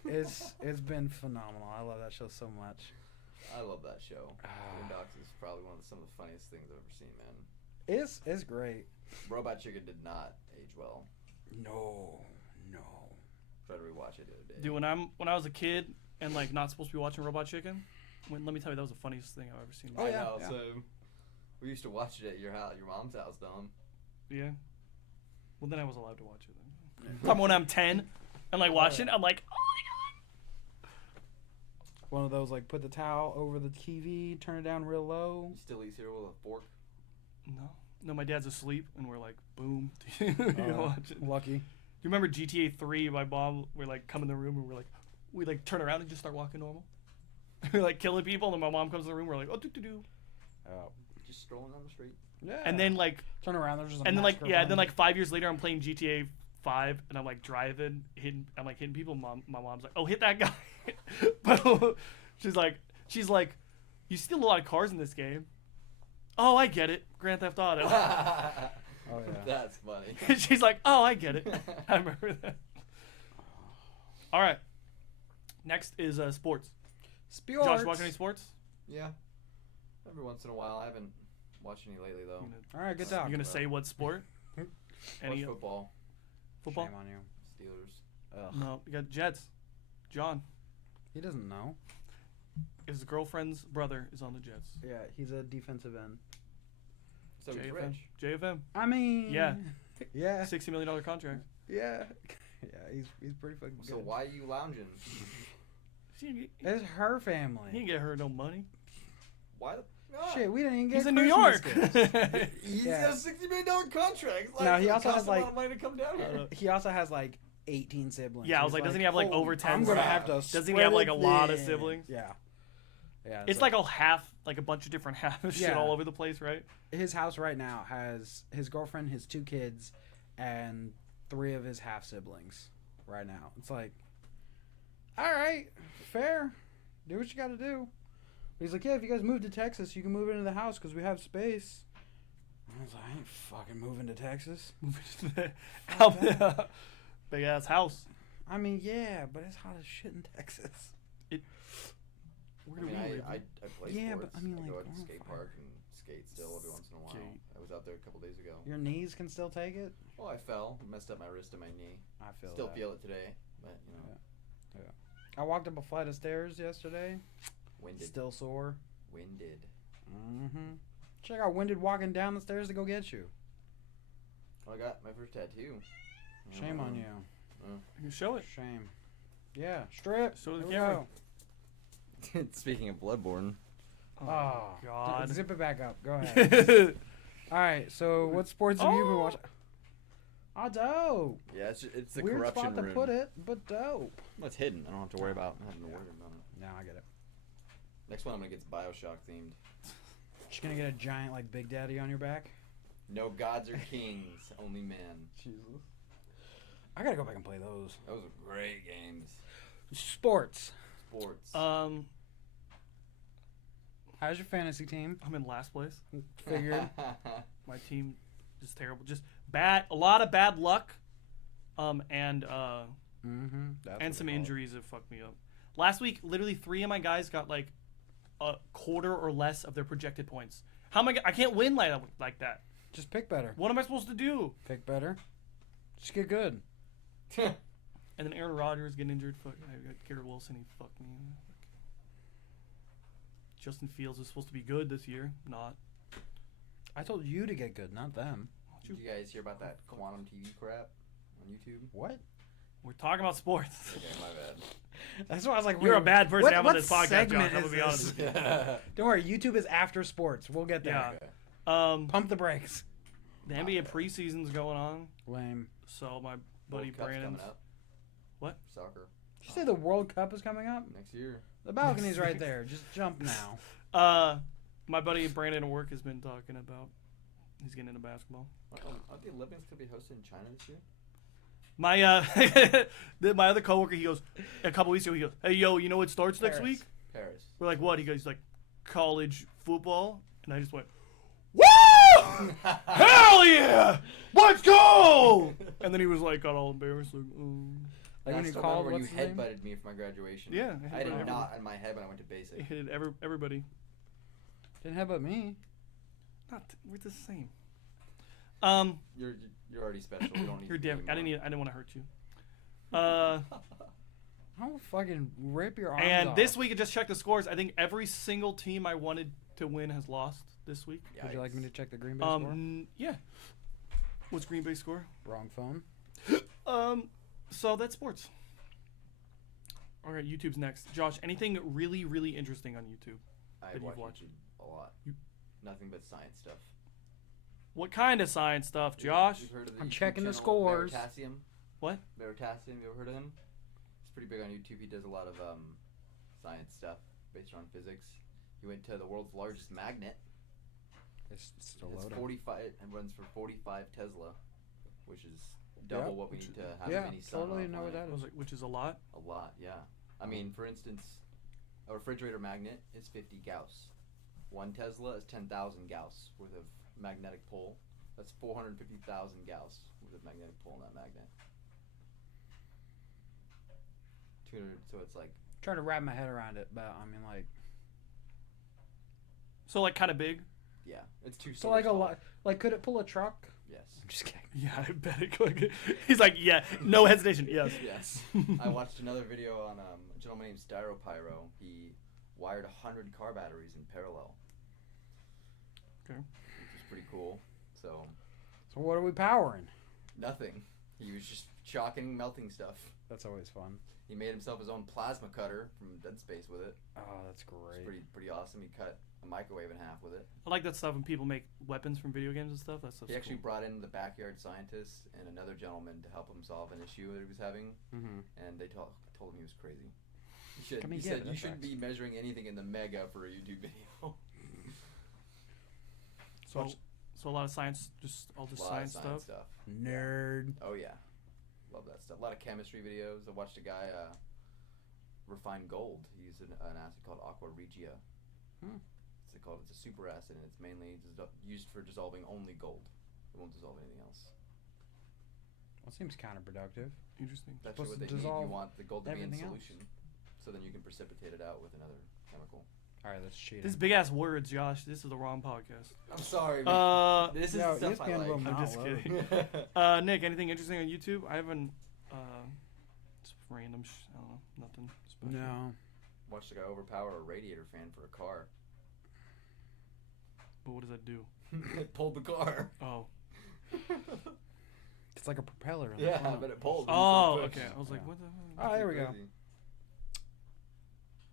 It's been phenomenal. I love that show so much. I love that show. Boondocks is probably some of the funniest things I've ever seen, man. It's great. Robot Chicken did not age well. No. Tried to rewatch it the other day. Dude, when I was a kid and like not supposed to be watching Robot Chicken, let me tell you, that was the funniest thing I've ever seen. Oh, yeah. I know, so we used to watch it at your house, your mom's house, Dom. Yeah. Well, then I was allowed to watch it. Then. Time when I'm 10 and like watching, I'm like, oh my god. One of those like put the towel over the TV, turn it down real low. You still eat cereal with a fork? No, my dad's asleep, and we're like, boom. You watch it. Lucky. You remember GTA 3? My mom, we like come in the room and we like turn around and just start walking normal. We're like killing people, and then my mom comes in the room. We're like, oh, do. Oh. Just strolling on the street. Yeah. And then like turn around. There's just a and then like massacre yeah, and then going like 5 years later, I'm playing GTA 5, and I'm like driving, I'm like hitting people. My mom's like, oh, hit that guy. But she's like, you steal a lot of cars in this game. Oh, I get it. Grand Theft Auto. on. Oh yeah. That's funny. She's like, oh, I get it. I remember that. All right. Next is sports. Sports. Josh, watch any sports? Yeah. Every once in a while. I haven't watched any lately, though. All right, good talk. You're gonna say what sport? Watch football. Football? Shame on you. Steelers. Ugh. No, you got Jets. John. He doesn't know. His girlfriend's brother is on the Jets. Yeah, he's a defensive end. So he's JFM. rich. JFM. I mean. Yeah. Yeah. $60 million contract. Yeah. Yeah, he's pretty fucking good. So why are you lounging? It's her family. He didn't get her no money. Why the... Shit, we didn't even get He's in New Christmas York. gifts. He's Yeah. got a $60 million contract. It's No, he it also costs has, a lot like- of money to come down here. He also has like 18 siblings. Yeah, I was He's like, doesn't he have like "Holy, over 10? I'm gonna crap. have to. Doesn't he spread have, like, it a lot of thin." siblings? Yeah. Yeah. It's like a half, like a bunch of different halves shit Yeah. all over the place, right? his house right now has his girlfriend, his 2 kids, and 3 of his half siblings. Right now, it's like, all right, fair. Do what you got to do. He's like, yeah, if you guys move to Texas, you can move into the house because we have space. I was like, I ain't fucking moving to Texas. Big ass house. I mean, yeah, but it's hot as shit in Texas. Where I do mean, we live? I play Yeah, sports. but I mean, go like, out to oh, skate fuck. park and skate still every once in a while. Skate. I was out there a couple days ago. Your knees can still take it. Oh, I fell, messed up my wrist and my knee. I Still feel it today, but you know, I walked up a flight of stairs yesterday. winded. Still sore. Winded. Mm-hmm. Check out winded walking down the stairs to go get you. Oh, I got my first tattoo. Shame on you. You can show it. Shame. Yeah, strip. Show the Here we camera. go. Speaking of Bloodborne, Oh, God. Zip it back up. Go ahead. All right. So, what sports have you been Oh. watching? Oh, dope. yeah, it's the Weird corruption spot to room. put it, but dope. Well, it's hidden. I don't have to worry about. I don't have to worry about it. No, I get it. Next one, I'm gonna get Bioshock themed. Just gonna get a giant like Big Daddy on your back. No gods or kings, only men. Jesus. I gotta go back and play those. Those are great games. Sports. Sports. How's your fantasy team? I'm in last place. Figured. My team is terrible. Just bad. A lot of bad luck. And some injuries have fucked me up. Last week, literally 3 of my guys got like a quarter or less of their projected points. How am I can't win like that. Just pick better. What am I supposed to do? Pick better. Just get good. And then Aaron Rodgers getting injured. Fuck, I got Garrett Wilson. He fucked me. Justin Fields is supposed to be good this year. Not. I told you to get good, not them. Did you guys hear about that quantum TV crap on YouTube? What? We're talking about sports. Okay, my bad. That's why I was like, You're a bad person to have on what this podcast, Josh. segment I'm is gonna be honest this? with you. Don't worry, YouTube is after sports. We'll get there. Yeah. Pump the brakes. The NBA preseason's going on. Lame. So my buddy World Cup's Brandon's. coming up. What? Soccer. Did you say the World Cup is coming up? Next year. The balcony's right there. Just jump now. My buddy Brandon at work has been talking about. He's getting into basketball. Aren't the Olympics gonna be hosted in China this year? My my other coworker, he goes a couple weeks ago. He goes, "Hey yo, you know what starts next Paris. week?" Paris. We're like, "What?" He goes, like, college football, and I just went, "Woo! Hell yeah! Let's go!" And then he was like, got all embarrassed, like, Like when That's you the called, one where you what's his name? headbutted me for my graduation. Yeah, I had a headbutted knot in my head when I went to basic. It hit everybody. Didn't headbutt me. We're the same. You're already special. We don't need You're you damn. I anymore. didn't want to hurt you. I'll fucking rip your arms And off. this week, I just checked the scores. I think every single team I wanted to win has lost this week. Would you like me to check the Green Bay score? Yeah. What's Green Bay score? Wrong phone. So that's sports. All right, YouTube's next. Josh, anything really, really interesting on YouTube? I that watch you've watched? YouTube a lot. Nothing but science stuff. What kind of science stuff, Josh? You've heard of the I'm YouTube checking the channel scores. Veritasium? What? Veritasium, you ever heard of him? He's pretty big on YouTube. He does a lot of science stuff based around physics. He went to the world's largest magnet. It's still It's loading. 45. It runs for 45 Tesla, which is double what we need to have Yeah, a mini sun totally on a know what planet. that I was like, which is a lot. A lot, yeah. I mean, for instance, a refrigerator magnet is 50 Gauss. 1 Tesla is 10,000 Gauss worth of magnetic pull. That's 450,000 Gauss worth of magnetic pull in that magnet. 200, so it's like, Trying to wrap my head around it, but I mean, like, So like kind of big. yeah, it's 2 so like a stories lot. tall. Like, could it pull a truck? Yes. I'm just kidding. Yeah, I bet it could. He's like, yeah, no hesitation. Yes. Yes. I watched another video on a gentleman named Styropyro. He wired 100 car batteries in parallel. Okay. Which is pretty cool. So, So what are we powering? nothing. He was just shocking, melting stuff. That's always fun. He made himself his own plasma cutter from Dead Space with it. Oh, that's It's great. pretty awesome. He cut a microwave in half with it. I like that stuff when people make weapons from video games and stuff. That stuff's He actually cool. brought in the backyard scientist and another gentleman to help him solve an issue that he was having, Mm-hmm. and they told him he was crazy. I mean, He yeah, said but you that shouldn't tracks. be measuring anything in the mega for a YouTube video. So a lot of science, just all the A lot science of stuff. stuff. Nerd. Oh yeah, love that stuff. A lot of chemistry videos. I watched a guy refine gold. He used an acid called aqua regia. It's a super acid, and it's mainly used for dissolving only gold. It won't dissolve anything else. Well, seems counterproductive. Interesting. That's Supposed what to they need. You dissolve want the gold to be in everything else. solution, so then you can precipitate it out with another chemical. All right, that's cheating. This big ass words, Josh. This is the wrong podcast. I'm sorry. This is Yo, stuff I ESPN will like. I'm not just load. kidding. Nick, anything interesting on YouTube? I haven't. It's random. I don't know. Nothing special. No. Watched a guy overpower a radiator fan for a car. But what does that do? It pulled the car. Oh. It's like a propeller. In the Yeah, front. but it pulled. Oh, It's so okay. I was like, Yeah. what the? Oh, there we go. crazy.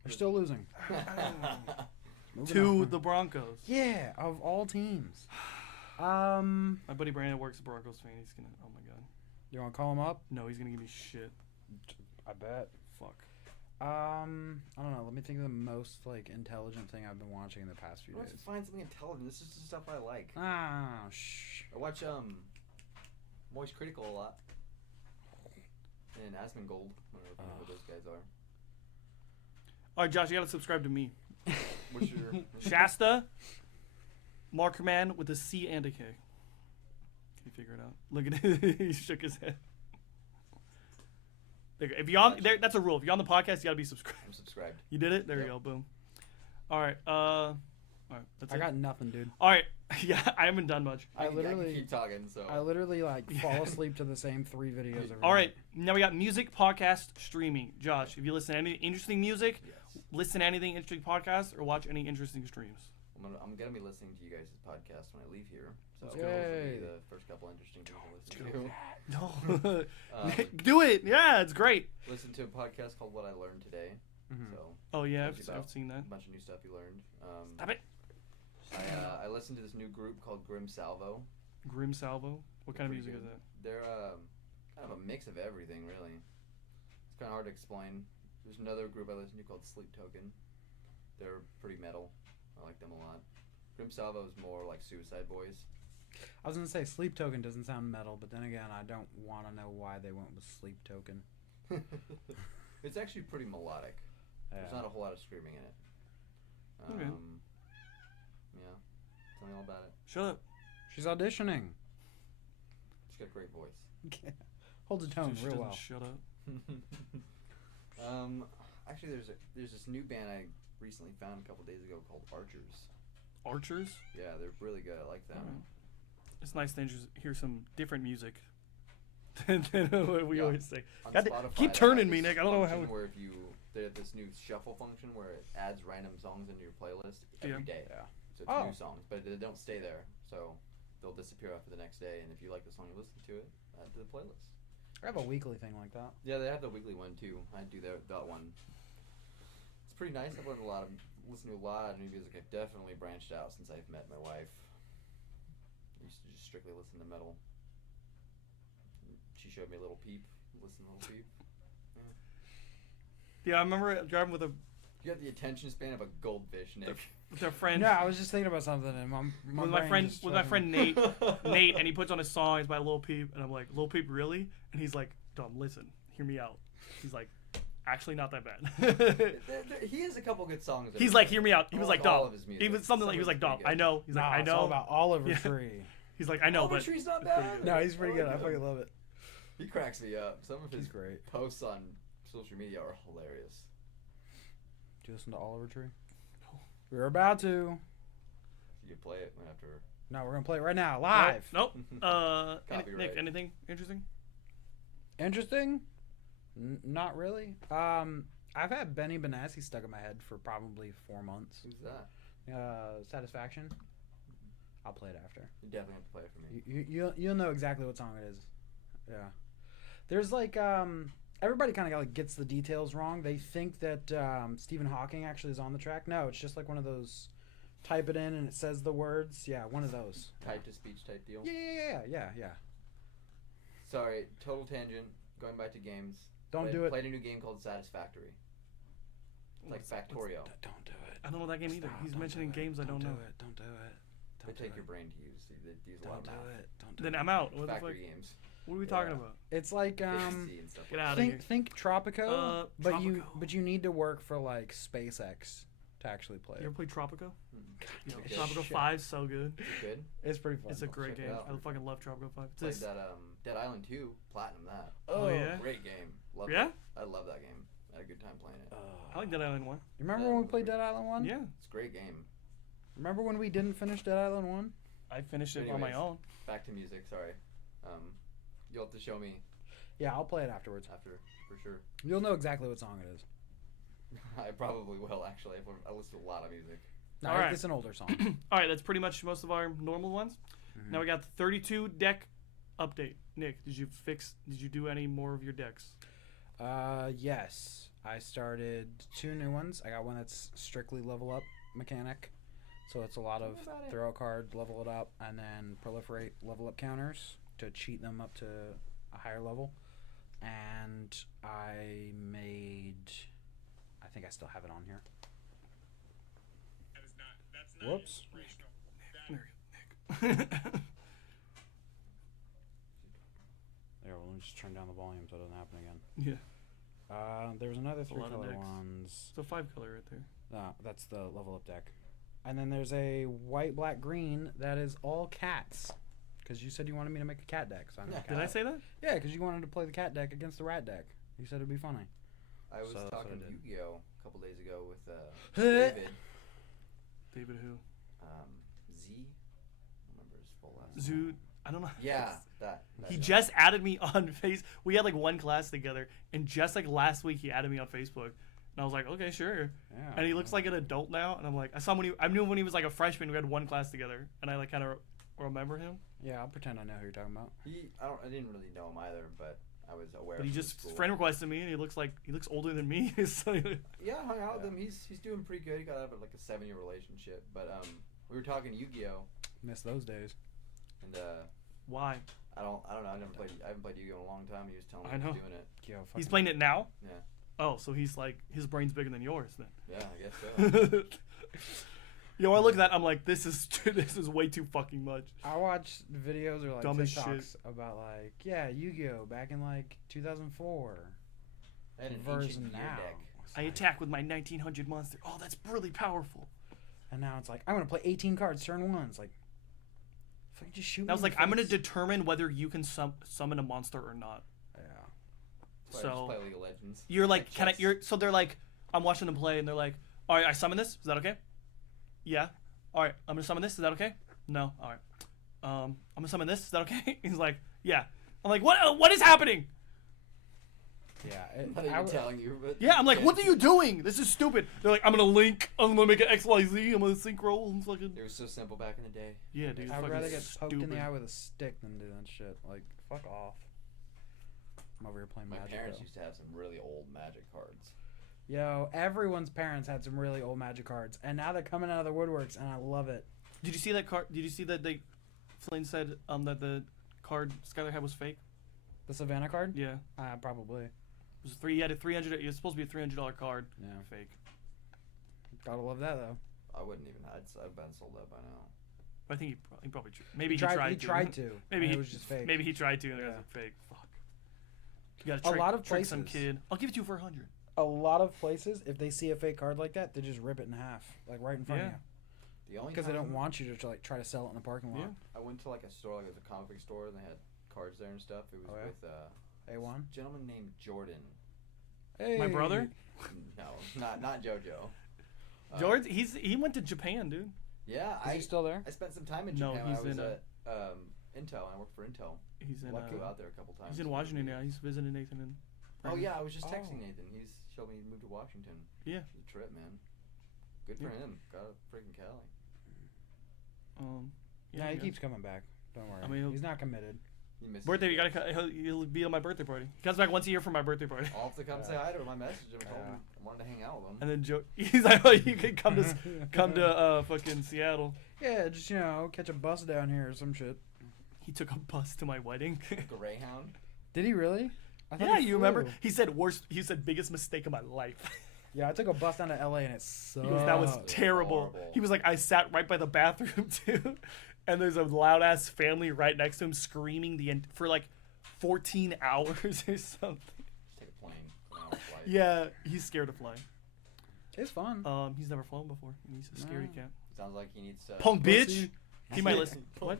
We're still losing. Moving To on. the Broncos. Yeah, of all teams. My buddy Brandon works at Broncos fan. He's gonna. Oh my god. You want to call him up? No, he's gonna give me shit. I bet. Fuck. I don't know. Let me think of the most like intelligent thing I've been watching in the past few I want days. to find something intelligent. This is the stuff I like. Ah, shh. I watch Moist Critical a lot. And Asmongold. I don't know if you know who those guys are. All right, Josh, you gotta subscribe to me. What's your Shasta, Markerman with a C and a K. Can you figure it out? Look at it. He shook his head. If you're on, there, that's a rule. If you're on the podcast, you gotta be subscribed. I'm subscribed. You did it. There Yep. you go. Boom. All right. All right. That's I it. got nothing, dude. All right. Yeah, I haven't done much. I can literally- keep talking. So I literally like fall asleep to the same 3 videos every All night. right. Now we got music, podcast, streaming. Josh, if you listen to any interesting music, yes, listen to anything interesting podcast, or watch any interesting streams. I'm gonna be listening to you guys' podcast when I leave here. So Let's those will go. be the first couple interesting things to do listen to. No. Um, Do it. Yeah, it's great. Listen to a podcast called What I Learned Today. Mhm. So Oh yeah, Tells you I've about seen that. a bunch of new stuff you learned. Stop it. I listened to this new group called Grim Salvo. Grim Salvo. What kind of Pretty music is good. that? They're kind of a mix of everything, really. It's kind of hard to explain. There's another group I listen to called Sleep Token. They're pretty metal. I like them a lot. Grim Salvo is more like Suicide Boys. I was gonna say Sleep Token doesn't sound metal, but then again, I don't want to know why they went with Sleep Token. It's actually pretty melodic. There's Yeah. not a whole lot of screaming in it. Okay. Yeah. Tell me all about it. Shut up. She's auditioning. She's got a great voice. Holds a tone She real doesn't well. Shut up. Actually, there's this new band I recently found a couple days ago called Archers. Archers? Yeah, they're really good. I like them. Alright. It's nice to hear some different music than what we always say. On God, Spotify, keep they turning have me, this Nick. I don't know how. function where they have this new shuffle function where it adds random songs into your playlist every day. Yeah. So it's new songs, but they don't stay there. So they'll disappear after the next day. And if you like the song, you listen to it, add to the playlist. I have a weekly thing like that. Yeah, they have the weekly one too. I do that one. It's pretty nice. I've listened to a lot of new music. I've definitely branched out since I've met my wife. I used to just strictly listen to metal. She showed me a little peep. Listen to a little peep. Yeah, I remember driving with a. You got the attention span of a goldfish, Nick. With our friend. No, I was just thinking about something, and with my friend Nate, and he puts on a song. It's by Lil Peep, and I'm like, Lil Peep, really? And he's like, Dom, listen, hear me out. He's like, actually, not that bad. He has a couple good songs. He's like, hear me out. He was like, all Dom. of his music. He was something like, he was like, Dom, I know. He's like, I It's know. all about Oliver Yeah. Tree. He's like, I know, Oliver but Tree's not bad. No, he's pretty good. I fucking love it. He cracks me up. Some of his He's great. posts on social media are hilarious. Do you listen to Oliver Tree? We're about to. You can play it after. No, we're gonna play it right now, live. Nope. Nick, Copyright. anything interesting? Interesting? Not really. I've had Benny Benassi stuck in my head for probably 4 months. Who's that? Satisfaction. I'll play it after. You definitely have to play it for me. You'll know exactly what song it is. Yeah. There's like everybody kind of like gets the details wrong. They think that Stephen Hawking actually is on the track. No, it's just like one of those type it in and it says the words. Yeah, one of those. Type to speech type deal. Yeah. Sorry, total tangent. Going back to games. Don't do it. Played a new game called Satisfactory. It's like Factorio. Don't do it. I don't know that game either. Stop, He's don't mentioning do it. games I don't know. Don't do it. They take your brain to use. They use a lot Don't of do math. it. Don't do Then it. I'm out. What the fuck? Factory games. What are we Yeah. talking about? It's like Efficiency and stuff Get like out of here. think Tropico, but Tropico. you need to work for like SpaceX to actually play You ever it. played Tropico? It's Yo, good. Tropico Shit. 5's so good. Is it good? It's pretty fun. It's a great check it game. out. I fucking love Tropico 5. It's Played this- that Dead Island 2, platinum that. Oh, yeah? Great game. Loved Yeah? it. I love that game. I had a good time playing it. I like Dead Island 1. You remember when we played Dead Island 1? Yeah. It's a great game. Remember when we didn't finish Dead Island 1? I finished it on my Anyways. own. Back to music, sorry. You'll have to show me Yeah, I'll play it afterwards. after, for sure. You'll know exactly what song it is. I probably will, actually. I listen to a lot of music. No, All right. it's an older song. All right, that's pretty much most of our normal ones. Mm-hmm. Now we got the 32 deck update. Nick, did you do any more of your decks? Yes. I started 2 new ones. I got one that's strictly level up mechanic. So it's a lot of About it. throw a card, level it up, and then proliferate level up counters to cheat them up to a higher level. And I think I still have it on here. Whoops. Nick. There, well, let me just turn down the volume so it doesn't happen again. Yeah. There's another a lot of 3-color decks. ones. It's a 5 color right there. No, that's the level up deck. And then there's a white, black, green that is all cats. Because you said you wanted me to make a cat deck. So I made a Did I cat. say that? Yeah, because you wanted to play the cat deck against the rat deck. You said it'd be funny. I was So that's what talking I did. Yu-Gi-Oh! A couple days ago with Huh? David. David who? Z? I don't remember his full last name. Zoo. I don't know. Yeah, that He guy. just added me on Face. We had like one class together, and just like last week, he added me on Facebook, and I was like, okay, sure. Yeah. And he looks like an adult now, and I'm like, I knew when he was like a freshman. We had one class together, and I like kind of remember him. Yeah, I'll pretend I know who you're talking about. I didn't really know him either, but I was aware. But he from just school. friend requested me, and he looks older than me. So, Yeah, I hung out with Yeah. him. He's doing pretty good. He got out of like a 7-year relationship, but we were talking Yu-Gi-Oh, Miss those days. and why? I don't know. I haven't played Yu-Gi-Oh in a long time. He was telling me I he know. was doing it. Yo, He's fucking- playing it now. Yeah. Oh, so he's like his brain's bigger than yours then. Yeah, I guess so. Yo, I look at that. I'm like, this is way too fucking much. I watch videos or like Dumb as TikToks about like, yeah, Yu-Gi-Oh! Back in like 2004. I had an versus ancient year now. deck. It's I like- attack with my 1900 monster. Oh, that's really powerful. And now it's like, I'm going to play 18 cards turn 1. It's like, fucking just shoot me That was in the like, I'm gonna face. determine whether you can summon a monster or not. Yeah. Just So play League of Legends. you're like, Chess. so they're like, I'm watching them play, and they're like, all right, I summon this. Is that okay? Yeah. All right, I'm gonna summon this. Is that okay? No. All right. I'm gonna summon this. Is that okay? He's like, yeah. I'm like, what is happening? Yeah. Not even telling you, but Yeah, I'm like, what are you doing? This is stupid. They're like, I'm gonna link. I'm gonna make an XYZ. I'm gonna sync roll. And fucking. It was so simple back in the day. Yeah, dude. I'd fucking rather get poked in stupid. the eye with a stick than do that shit. Like, fuck off. I'm over here playing My Magic. parents though. used to have some really old Magic cards. Yo, everyone's parents had some really old Magic cards, and now they're coming out of the woodworks, and I love it. Did you see that card? Did you see that Flynn said that the card Skylar had was fake? The Savannah card? Yeah. Probably. It was He had a $300. It was supposed to be a $300 card. Yeah. Fake. Gotta love that though. I wouldn't even. I've been sold out by now. But I think he probably maybe He tried to. Maybe and he it was just fake. Maybe he tried to, and it Yeah. was fake. Fuck. You gotta A lot of trick some places. kid. I'll give it to you for 100. A lot of places, if they see a fake card like that, they just rip it in half, like right in front of Yeah. you, The only because they don't time want you to like try to sell it in the parking lot. Yeah. I went to like a store, like it was a comic book store, and they had cards there and stuff. It was Oh, yeah? with A1. a gentleman named Jordan. Hey. My brother? No, not JoJo. George, he went to Japan, dude. Yeah, Is he still there? I spent some time in No, Japan. he's when I was in, at Intel, and I worked for Intel. He's in. I flew out there a couple times. He's in Washington now. He's visiting Nathan and. Oh yeah, I was just Oh. texting Nathan. He's showed me he moved to Washington. Yeah. For the trip, man. Good for him. Got a freaking Cali. Yeah, he man. keeps coming back. Don't worry. I mean, he's not committed. He missed Birthday, his you gotta. He'll be on my birthday party. He comes back once a year for my birthday party. I'll have to come say hi to him. I messaged him and told Yeah. him I wanted to hang out with him. And then Joe, he's like, oh, you can come to fucking Seattle. Yeah, just catch a bus down here or some shit. He took a bus to my wedding. Greyhound. Did he really? I thought Yeah, he you remember? flew. He said worst. He said biggest mistake of my life. Yeah, I took a bus down to LA and it sucked. He goes, that was Oh, that's terrible. horrible. He was like, I sat right by the bathroom too, and there's a loud ass family right next to him screaming for like 14 hours or something. Just take a plane. An hour flight. Yeah, he's scared of flying. It's fun. He's never flown before. And he's a scaredy cat. Sounds like he needs to. Punk Pussy. bitch. He might listen. What?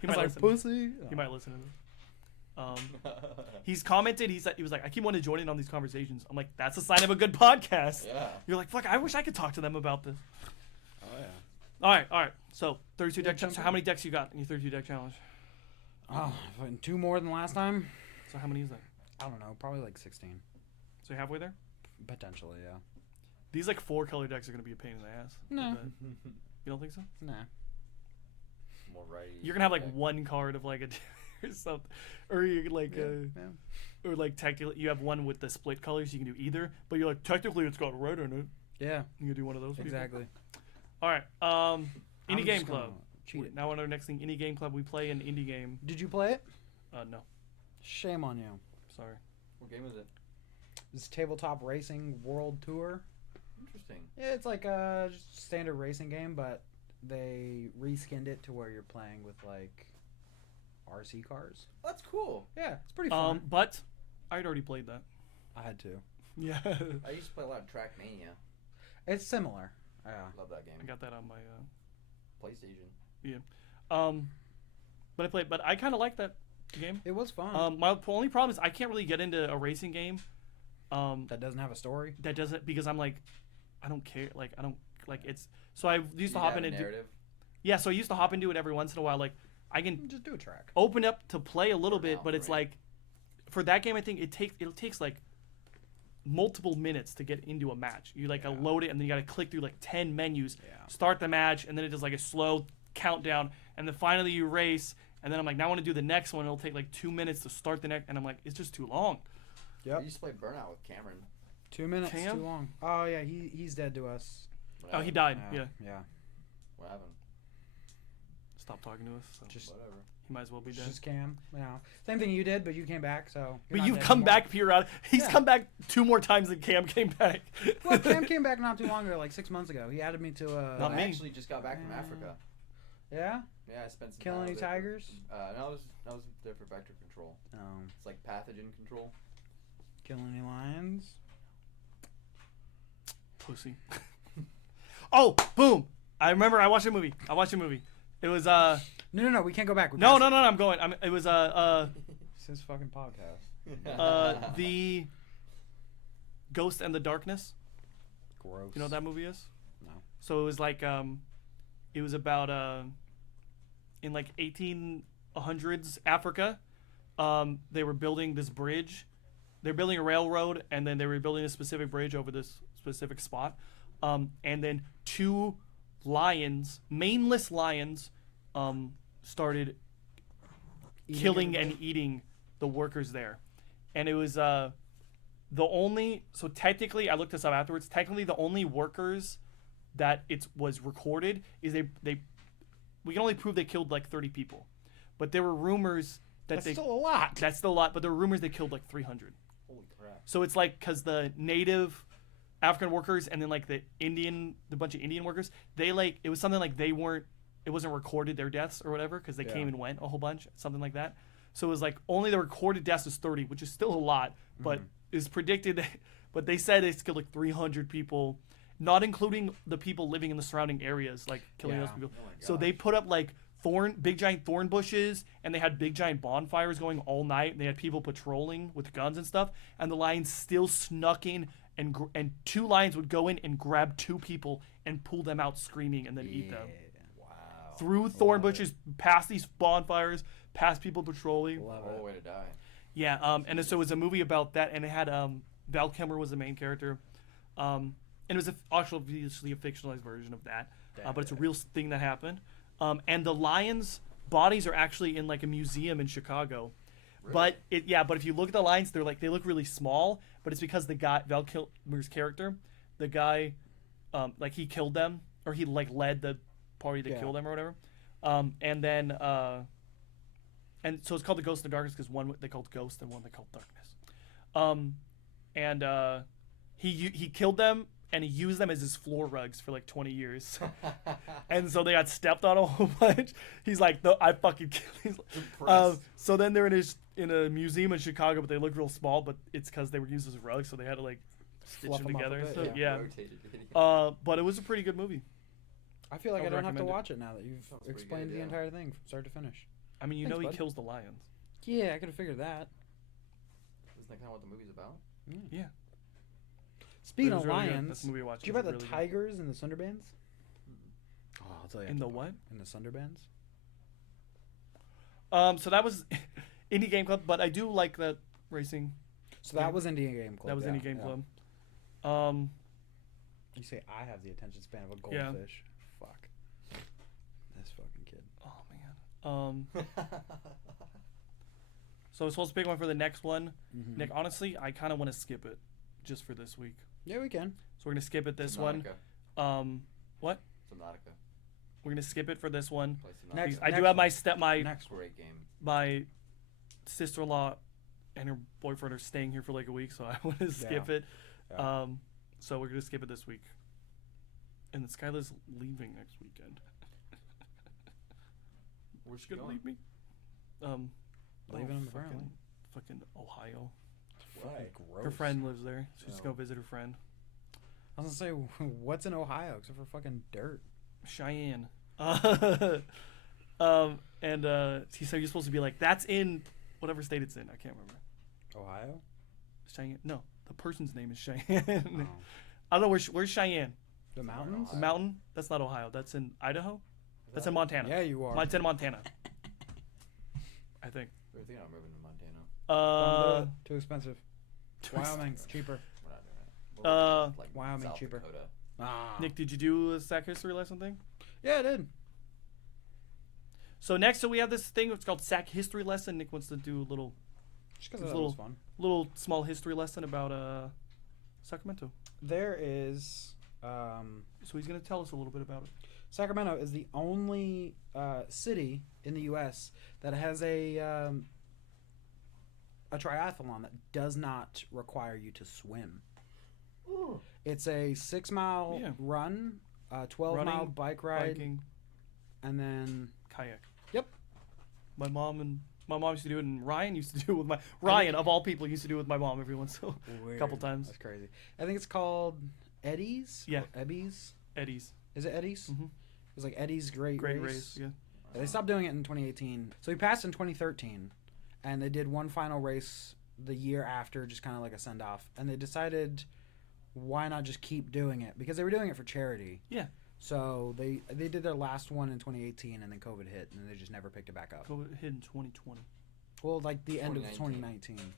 He might listen. pussy. He might listen to this. He's commented. He was like, I keep wanting to join in on these conversations. I'm like, that's a sign of a good podcast. Yeah. You're like, fuck, I wish I could talk to them about this. Oh yeah. All right. So 32 deck. So how many decks you got in your 32 deck challenge? Oh, fucking 2 more than last time. So how many is that? I don't know, probably like 16. So you're halfway there. Potentially, yeah. These like 4 color decks are gonna be a pain in the ass. No. I bet. You don't think so? Nah. More righty. You're gonna have like one card of like a or something, or you like Yeah. or like technically you have one with the split colors. You can do either, but you're like technically it's got red in it. Yeah, You can do one of those. people. exactly. All right. I'm Indie Game just gonna Club. Cheat it. Now on our next thing, Indie Game Club. We play an indie game. Did you play it? No, Shame on you. sorry. What game is it? This tabletop racing world tour. Interesting. Yeah, it's like a just standard racing game, but they reskinned it to where you're playing with like RC cars. That's cool. Yeah, it's pretty fun. But I'd already played that. I had to. Yeah. I used to play a lot of Trackmania. It's similar. Yeah. Love that game. I got that on my PlayStation. but I kind of like that game. It was fun. My only problem is I can't really get into a racing game that doesn't have a story. that doesn't, because I'm like, I don't care. Like I don't like it's. So I used to You hop have in a and do, narrative. yeah. So I used to hop into it every once in a while. Like I can Just do a track. open up to play a little For bit, now, but it's right. like for that game I think it takes like multiple minutes to get into a match. You like Yeah. load it and then you got to click through like 10 menus, Yeah. start the match, and then it does like a slow countdown, and then finally you race, and then I'm like, now I want to do the next one. It'll take like 2 minutes to start the next, and I'm like, it's just too long. I used to play Burnout with Cameron. 2 minutes Cam? too long. Oh yeah, he's dead to us. What Oh, he happened? died. Yeah. Yeah. What happened? Stop talking to us. So Just Whatever. he might as well be dead. just Cam. Same thing you did, but you came back. So. you're But not you've dead come anymore. back periodic. He's Yeah. come back 2 more times than Cam came back. Well, Cam came back not too long ago, like 6 months ago. He added me to Not I me. actually just got back from Uh, Africa. Yeah. Yeah, I spent some Kill time any over there for- tigers? No, I was there for vector control. No. It's like pathogen control. Kill any lions? Pussy. Oh, boom! I remember I watched a movie. It was No. We can't go back. no. I'm going. It was It's his fucking podcast. The Ghost and the Darkness. Gross. You know what that movie is? No. So it was like it was about in like 1800s Africa. They were building this bridge. They're building a railroad, and then they were building a specific bridge over this specific spot. And then two lions, maneless lions, started killing and eating the workers there. And it was the only, so technically, I looked this up afterwards, technically the only workers that it was recorded is we can only prove they killed like 30 people. But there were rumors that That's still a lot. That's still a lot, but there were rumors they killed like 300. Holy crap. So it's like, because the native African workers and then like the bunch of Indian workers, they like, it was something like it wasn't recorded their deaths or whatever, because they came and went a whole bunch, something like that. So it was like only the recorded deaths is 30, which is still a lot, but is predicted that, but they said they killed like 300 people, not including the people living in the surrounding areas, like killing those people. Oh my So they put up like big giant thorn bushes, and they had big giant bonfires going all night, and they had people patrolling with guns and stuff, and the lions still snuck in, and two lions would go in and grab two people and pull them out screaming and then eat them. Wow. Through thorn bushes, past these bonfires, past people patrolling. Love Oh, it. way to die. Yeah, and so it was a movie about that, and it had Val Kilmer was the main character, and it was obviously a fictionalized version of that, but it's a real thing that happened. And the lions' bodies are actually in like a museum in Chicago, Really? but if you look at the lions, they look really small, but it's because the guy Val Kilmer's character, the guy, like he killed them, or he like led the party that killed them or whatever, and then. And so it's called the Ghost and the Darkness because one they called Ghost and one they called Darkness. And he killed them and he used them as his floor rugs for like 20 years. And so they got stepped on a whole bunch. He's like, no, I fucking killed. So then they're in a museum in Chicago, but they look real small. But it's because they were used as rugs, so they had to like stitch Fluff them them up a together. bit, So yeah. Rotated. but it was a pretty good movie. I feel like I I would don't have to recommend it. watch it now that you've Sounds pretty explained good, the yeah. entire thing from start to finish. I mean, Thanks, he bud. kills the lions. Yeah, I could have figured that. Isn't that kind of what the movie's about? Yeah. Speaking It was of really good. lions, That's the movie I watched. did you It was buy the really good. tigers in the Sunderbands? Oh, I'll tell you. In the what? In the Sunderbands? So that was Indie Game Club, but I do like that racing. So that was Indian Game Club. That was yeah, Indie Game yeah. Club. You say I have the attention span of a Yeah. goldfish. Fuck. This fucking kid. Oh man. So I was supposed to pick one for the next one. Mhm. Nick, honestly, I kind of want to skip it, just for this week. Yeah, we can. So we're gonna skip it this one. What? Subnautica. We're gonna skip it for this one. Play Subnautica. Next- I do have my Next one. Great game. my sister-in-law and her boyfriend are staying here for like a week, so I want to skip it. Yeah. So we're gonna skip it this week. And then Skylar's leaving next weekend. Where's she Gonna going? leave me? Leaving him apparently. Fucking Ohio. Why? Gross. Her friend lives there. So she's Oh. go visit her friend. I was gonna say, what's in Ohio except for fucking dirt? Cheyenne. He said you're supposed to be like, that's in whatever state it's in. I can't remember. Ohio? Cheyenne. No, the person's name is Cheyenne. Oh. I don't know where's Cheyenne. The mountains? The mountain? That's not Ohio. That's in Idaho. That's in Montana. Yeah, you are. It's in Montana. I think. We're thinking about moving to Montana. Don't do it. Too expensive. too Wyoming, cheaper. We're not doing that. We're going to, Wyoming, South cheaper. Dakota. Ah. Nick, did you do a Sac history lesson thing? Yeah, I did. So next, we have this thing. It's called Sac history lesson. Nick wants to do a little Just because It's that a was fun. small history lesson about Sacramento. There is. So he's gonna tell us a little bit about it. Sacramento is the only city in the U.S. that has a triathlon that does not require you to swim. Ooh. It's a 6-mile Yeah. run, 12-mile Running, bike ride, Biking, and then kayak. Yep. My mom used to do it, and Ryan used to do it with Ryan of all people used to do it with my mom every once in a couple times. That's crazy. I think it's called Eddie's. Yeah. Or Ebby's. Eddie's. Is it Eddie's? Mhm. It was like Eddie's Great Race. Yeah. Yeah, they stopped doing it in 2018. So he passed in 2013, and they did one final race the year after, just kind of like a send off, and they decided why not just keep doing it because they were doing it for charity. Yeah. So they did their last one in 2018, and then COVID hit, and they just never picked it back up. COVID hit in 2020. Well, like the end of 2019. 2019.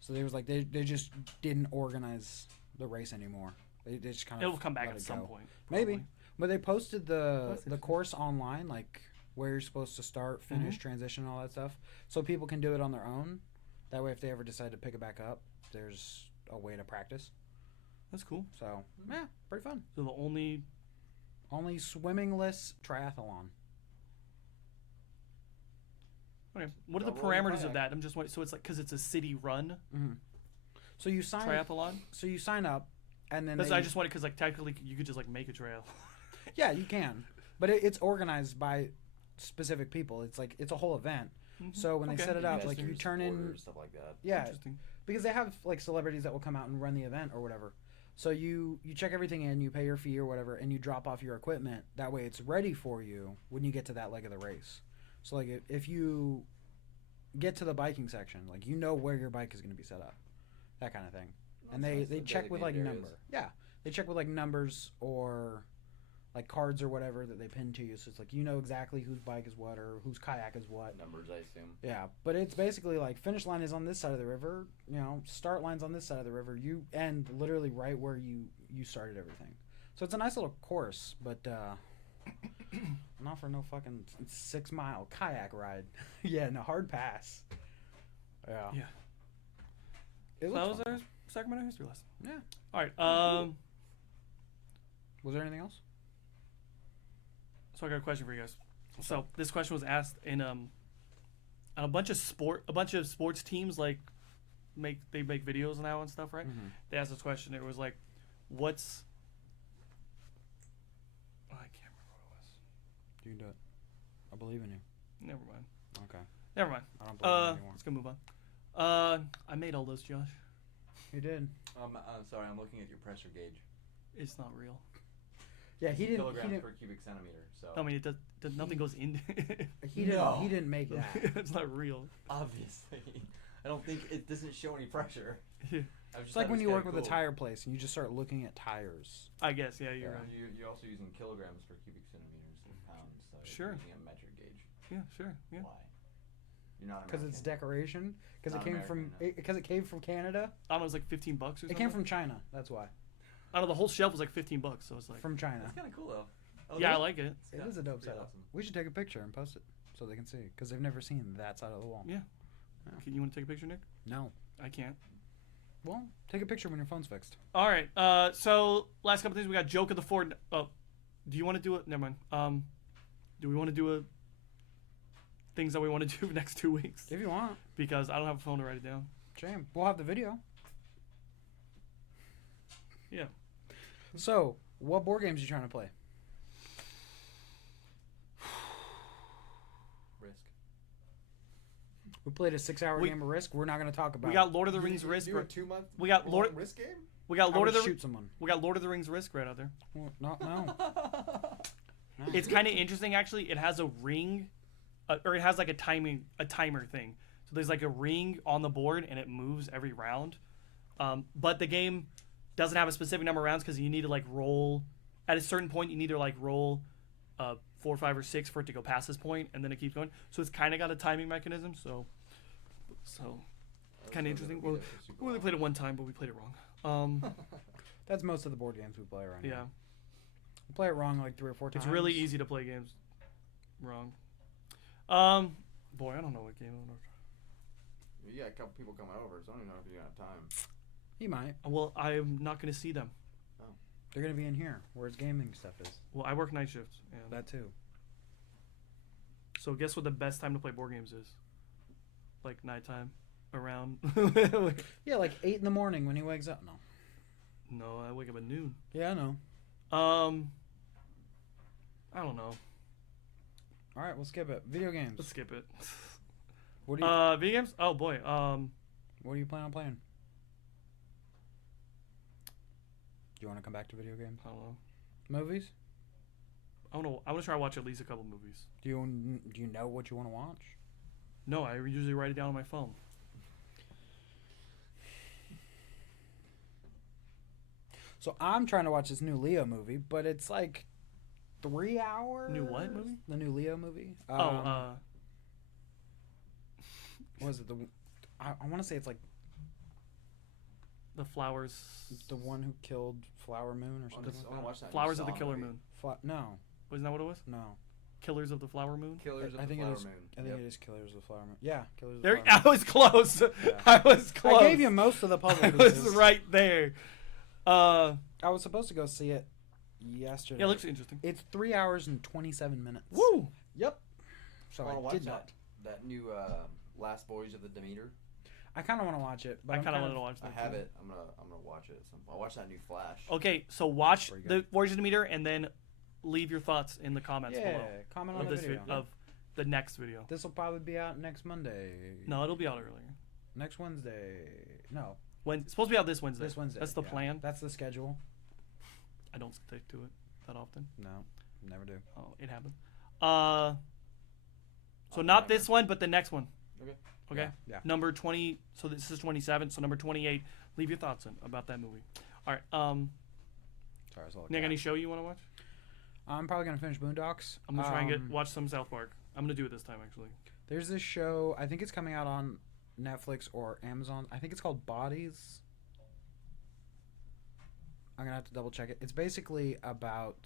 So they was like they just didn't organize the race anymore. They just kind of It'll come back at some point. Maybe. probably. But they posted the That's course online, like where you're supposed to start, finish, transition, all that stuff, so people can do it on their own. That way, if they ever decide to pick it back up, there's a way to practice. That's cool. So yeah, pretty fun. So the only swimmingless triathlon. okay. What are the Double parameters of kayak. that? I'm just wondering. So it's like because it's a city run Mm-hmm. So you sign. triathlon. So you sign up, and then That's they, I just wanted because like technically you could just like make a trail. yeah, you can, but it's organized by specific people. It's like it's a whole event. So when they Okay. set it up, like you Investors, turn in, supporters, stuff like that. yeah, Interesting. because they have like celebrities that will come out and run the event or whatever. So you check everything in, you pay your fee or whatever, and you drop off your equipment. That way, it's ready for you when you get to that leg of the race. So like if you get to the biking section, like you know where your bike is going to be set up, that kind of thing. And That's nice, they the check with like designated number. areas. Yeah, they check with like numbers or like cards or whatever that they pin to you. So it's like you know exactly whose bike is what or whose kayak is what. Numbers, I assume. Yeah, but it's basically like finish line is on this side of the river, start line's on this side of the river. You end literally right where you started everything. So it's a nice little course, but not for no fucking 6 mile kayak ride. Yeah, no hard pass. Yeah. Yeah. It So that looks was fun. our Sacramento history lesson. Yeah. All right. Was there anything else? So I got a question for you guys. So this question was asked in on a bunch of sports teams like make videos now and stuff, right? Mhm. They asked this question. It was like, what's I can't remember what it was. You can do it. I believe in you. Never mind. Okay. Never mind. I don't believe in you anymore. Let's go move on. I made all those, Josh. You did. I'm sorry, I'm looking at your pressure gauge. It's not real. Yeah, he didn't. Kilograms He didn't. per cubic centimeter. So I mean, it does. Nothing goes in. He didn't. No. He didn't make that. It's not real. obviously, I don't think it doesn't show any pressure. Yeah. It's like when you work with a tire place and you just start looking at tires. I guess. Yeah, you're Yeah. right. You're also using kilograms per cubic centimeters and pounds. So Sure. You're using a metric gauge. Yeah, sure. Yeah. Why? You're not Because it's American. decoration. Because it Not came American, from. no. Because it came from Canada. I don't know. It was like $15 or something. It came from China. That's why. I don't know. The whole shelf was like $15, so it's like. From China. That's kind of cool though. Oh, Yeah, I really? like it. It is a dope Pretty setup. awesome. We should take a picture and post it so they can see. Because they've never seen that side of the wall. Yeah. Yeah. You want to take a picture, Nick? No. I can't. Well, take a picture when your phone's fixed. All right. So last couple things we got joke of the Ford. Oh, do you want to do it? Never mind. Do we want to do a things that we want to do next 2 weeks? If you want. Because I don't have a phone to write it down. Shame. We'll have the video. Yeah. So, what board games are you trying to play? Risk. We played a 6-hour We- game of Risk. We're not going to talk about We it. got Lord of the Rings Risk. Do a 2-month. We got Lord. risk game. We got I Lord would of the. shoot someone. We got Lord of the Rings Risk right out there. Well, no. It's kind of interesting actually. It has a ring, or it has like a timer thing. So there's like a ring on the board and it moves every round. But the game doesn't have a specific number of rounds because you need to like roll. At a certain point, you need to like roll 4, 5, or 6 for it to go past this point, and then it keeps going. So it's kind of got a timing mechanism. So kind of interesting. We only played it one time, but we played it wrong. That's most of the board games we play right now. Yeah, We play it wrong like 3 or 4 times. it's really easy to play games wrong. Boy, I don't know what game I'm gonna. Yeah, a couple people coming over, so I don't even know if you're gonna have time. You might. Well, I'm not going to see them. They're going to be in here where its gaming stuff is. Well, I work night shifts, and That too. so guess what the best time to play board games is? Like nighttime, around. Yeah, like 8 in the morning when he wakes up. No. No, I wake up at noon. Yeah, I know. I don't know. All right, we'll skip it. Video games. Let's skip it. What do you Video games? Oh boy. What do you plan on playing? Do you want to come back to video games? I don't know. Movies? I don't know. I want to try to watch at least a couple movies. Do you know what you want to watch? No, I usually write it down on my phone. So I'm trying to watch this new Leo movie, but it's like 3 hours. New what movie? The new Leo movie. What Was it I want to say it's like the Flowers. the one who killed Flower Moon or something. I wanna watch that new Flowers of the Saw Killer movie. Moon. No, Wasn't that what it was? no. Killers of the Flower Moon. Killers of I the think it Flower is- Moon. I think it is Killers of the Flower Moon. Yeah, Killers of the There, Flower I was close. I was close. Moon. I gave you most of the puzzle I pieces. was right there. I was supposed to go see it yesterday. Yeah, it looks interesting. It's 3 hours and 27 minutes. Woo! Yep. So I want to I watch did that. not. That new Last Voyage of the Demeter. I kind of want to watch it, but I I'm kind of kinda- wanted to watch that. I have too. it. I'm gonna watch it. I'll watch that new Flash. Okay, so watch Pretty the good. Voyage of the Meter and then leave your thoughts in the comments Yeah, below comment of on the this video. of the next video. This will probably be out next Monday. No, it'll be out earlier. Next Wednesday. No, When it's supposed to be out this Wednesday. this Wednesday. That's the yeah. plan. That's the schedule. I don't stick to it that often. No, never do. Oh, it happened. So not this one, but the next one. Okay. Okay. Yeah. Number 20. So this is 27. So number 28. Leave your thoughts in about that movie. All right. Sorry, that's all I Nick, got. any show you want to watch? I'm probably gonna finish Boondocks. I'm gonna try and watch some South Park. I'm gonna do it this time actually. There's this show. I think it's coming out on Netflix or Amazon. I think it's called Bodies. I'm gonna have to double check it. It's basically about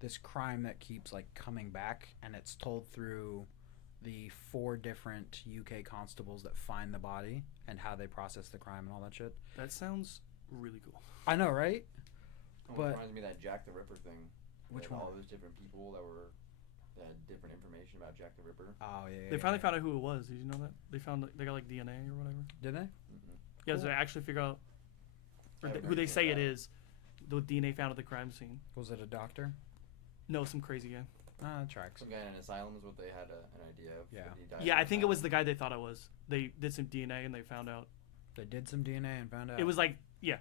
this crime that keeps like coming back, and it's told through the 4 different UK constables that find the body and how they process the crime and all that shit. That sounds really cool. I know, right? It But- reminds me of that Jack the Ripper thing. Which They had one? All those different people that had different information about Jack the Ripper. Oh yeah. They finally found out who it was. Did you know that? They got like DNA or whatever. Did they? Yeah, so Cool. they actually figure out I haven't who heard they anything say it about it. is. The DNA found at the crime scene. Was it a doctor? No, some crazy guy. Ah, that tracks. Some guy in an asylum is what they had an idea of. Yeah. but he died Yeah, in I an think it was the asylum. guy they thought it was. They did some DNA and they found out. They did some DNA and found out. It was like, yeah.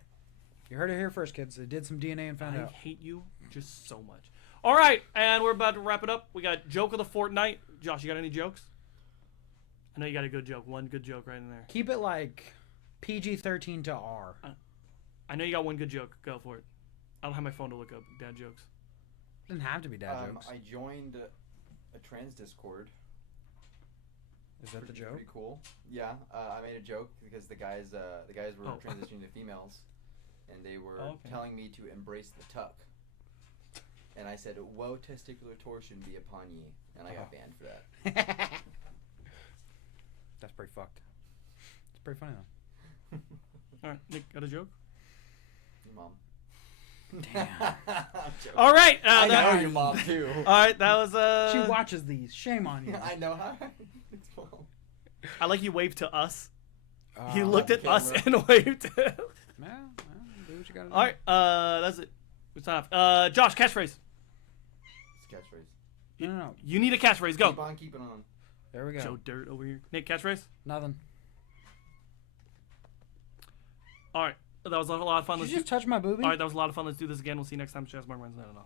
You heard it here first, kids. They did some DNA and found I out. hate you just so much. All right, and we're about to wrap it up. We got joke of the fortnight. Josh, you got any jokes? I know you got a good joke. One good joke right in there. Keep it like PG-13 to R. I know you got one good joke. Go for it. I don't have my phone to look up dad jokes. Doesn't have to be dad jokes. I joined a trans Discord. Is that the joke? Pretty cool. Yeah, I made a joke because the guys were Oh. transitioning to females, and they were Okay. telling me to embrace the tuck. And I said, "Woe testicular torsion be upon ye," and I got banned for that. That's pretty fucked. It's pretty funny though. All right, Nick, got a joke? Your mom. Damn. I'm joking. All right. I that- know your mom too. All right, that was She watches these. Shame on you. I know how. It's cool. I like you waved to us. He Uh, looked at us camera. and waved. Yeah, do what you gotta do. All right, that's it. It's off. Josh, catchphrase. It's a catchphrase. No. You need a catchphrase. Go. Keep on keeping on. There we go. Joe Dirt over here. Nick, catchphrase. Nothing. All right, that was a lot of fun. Did Let's you just touch my boobie? All right, that was a lot of fun. Let's do this again. We'll see you next time. Chaz Mark Wednesday. I don't know.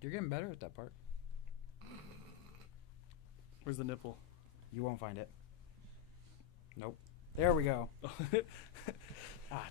You're getting better at that part. Where's the nipple? You won't find it. Nope. There we go. Ah,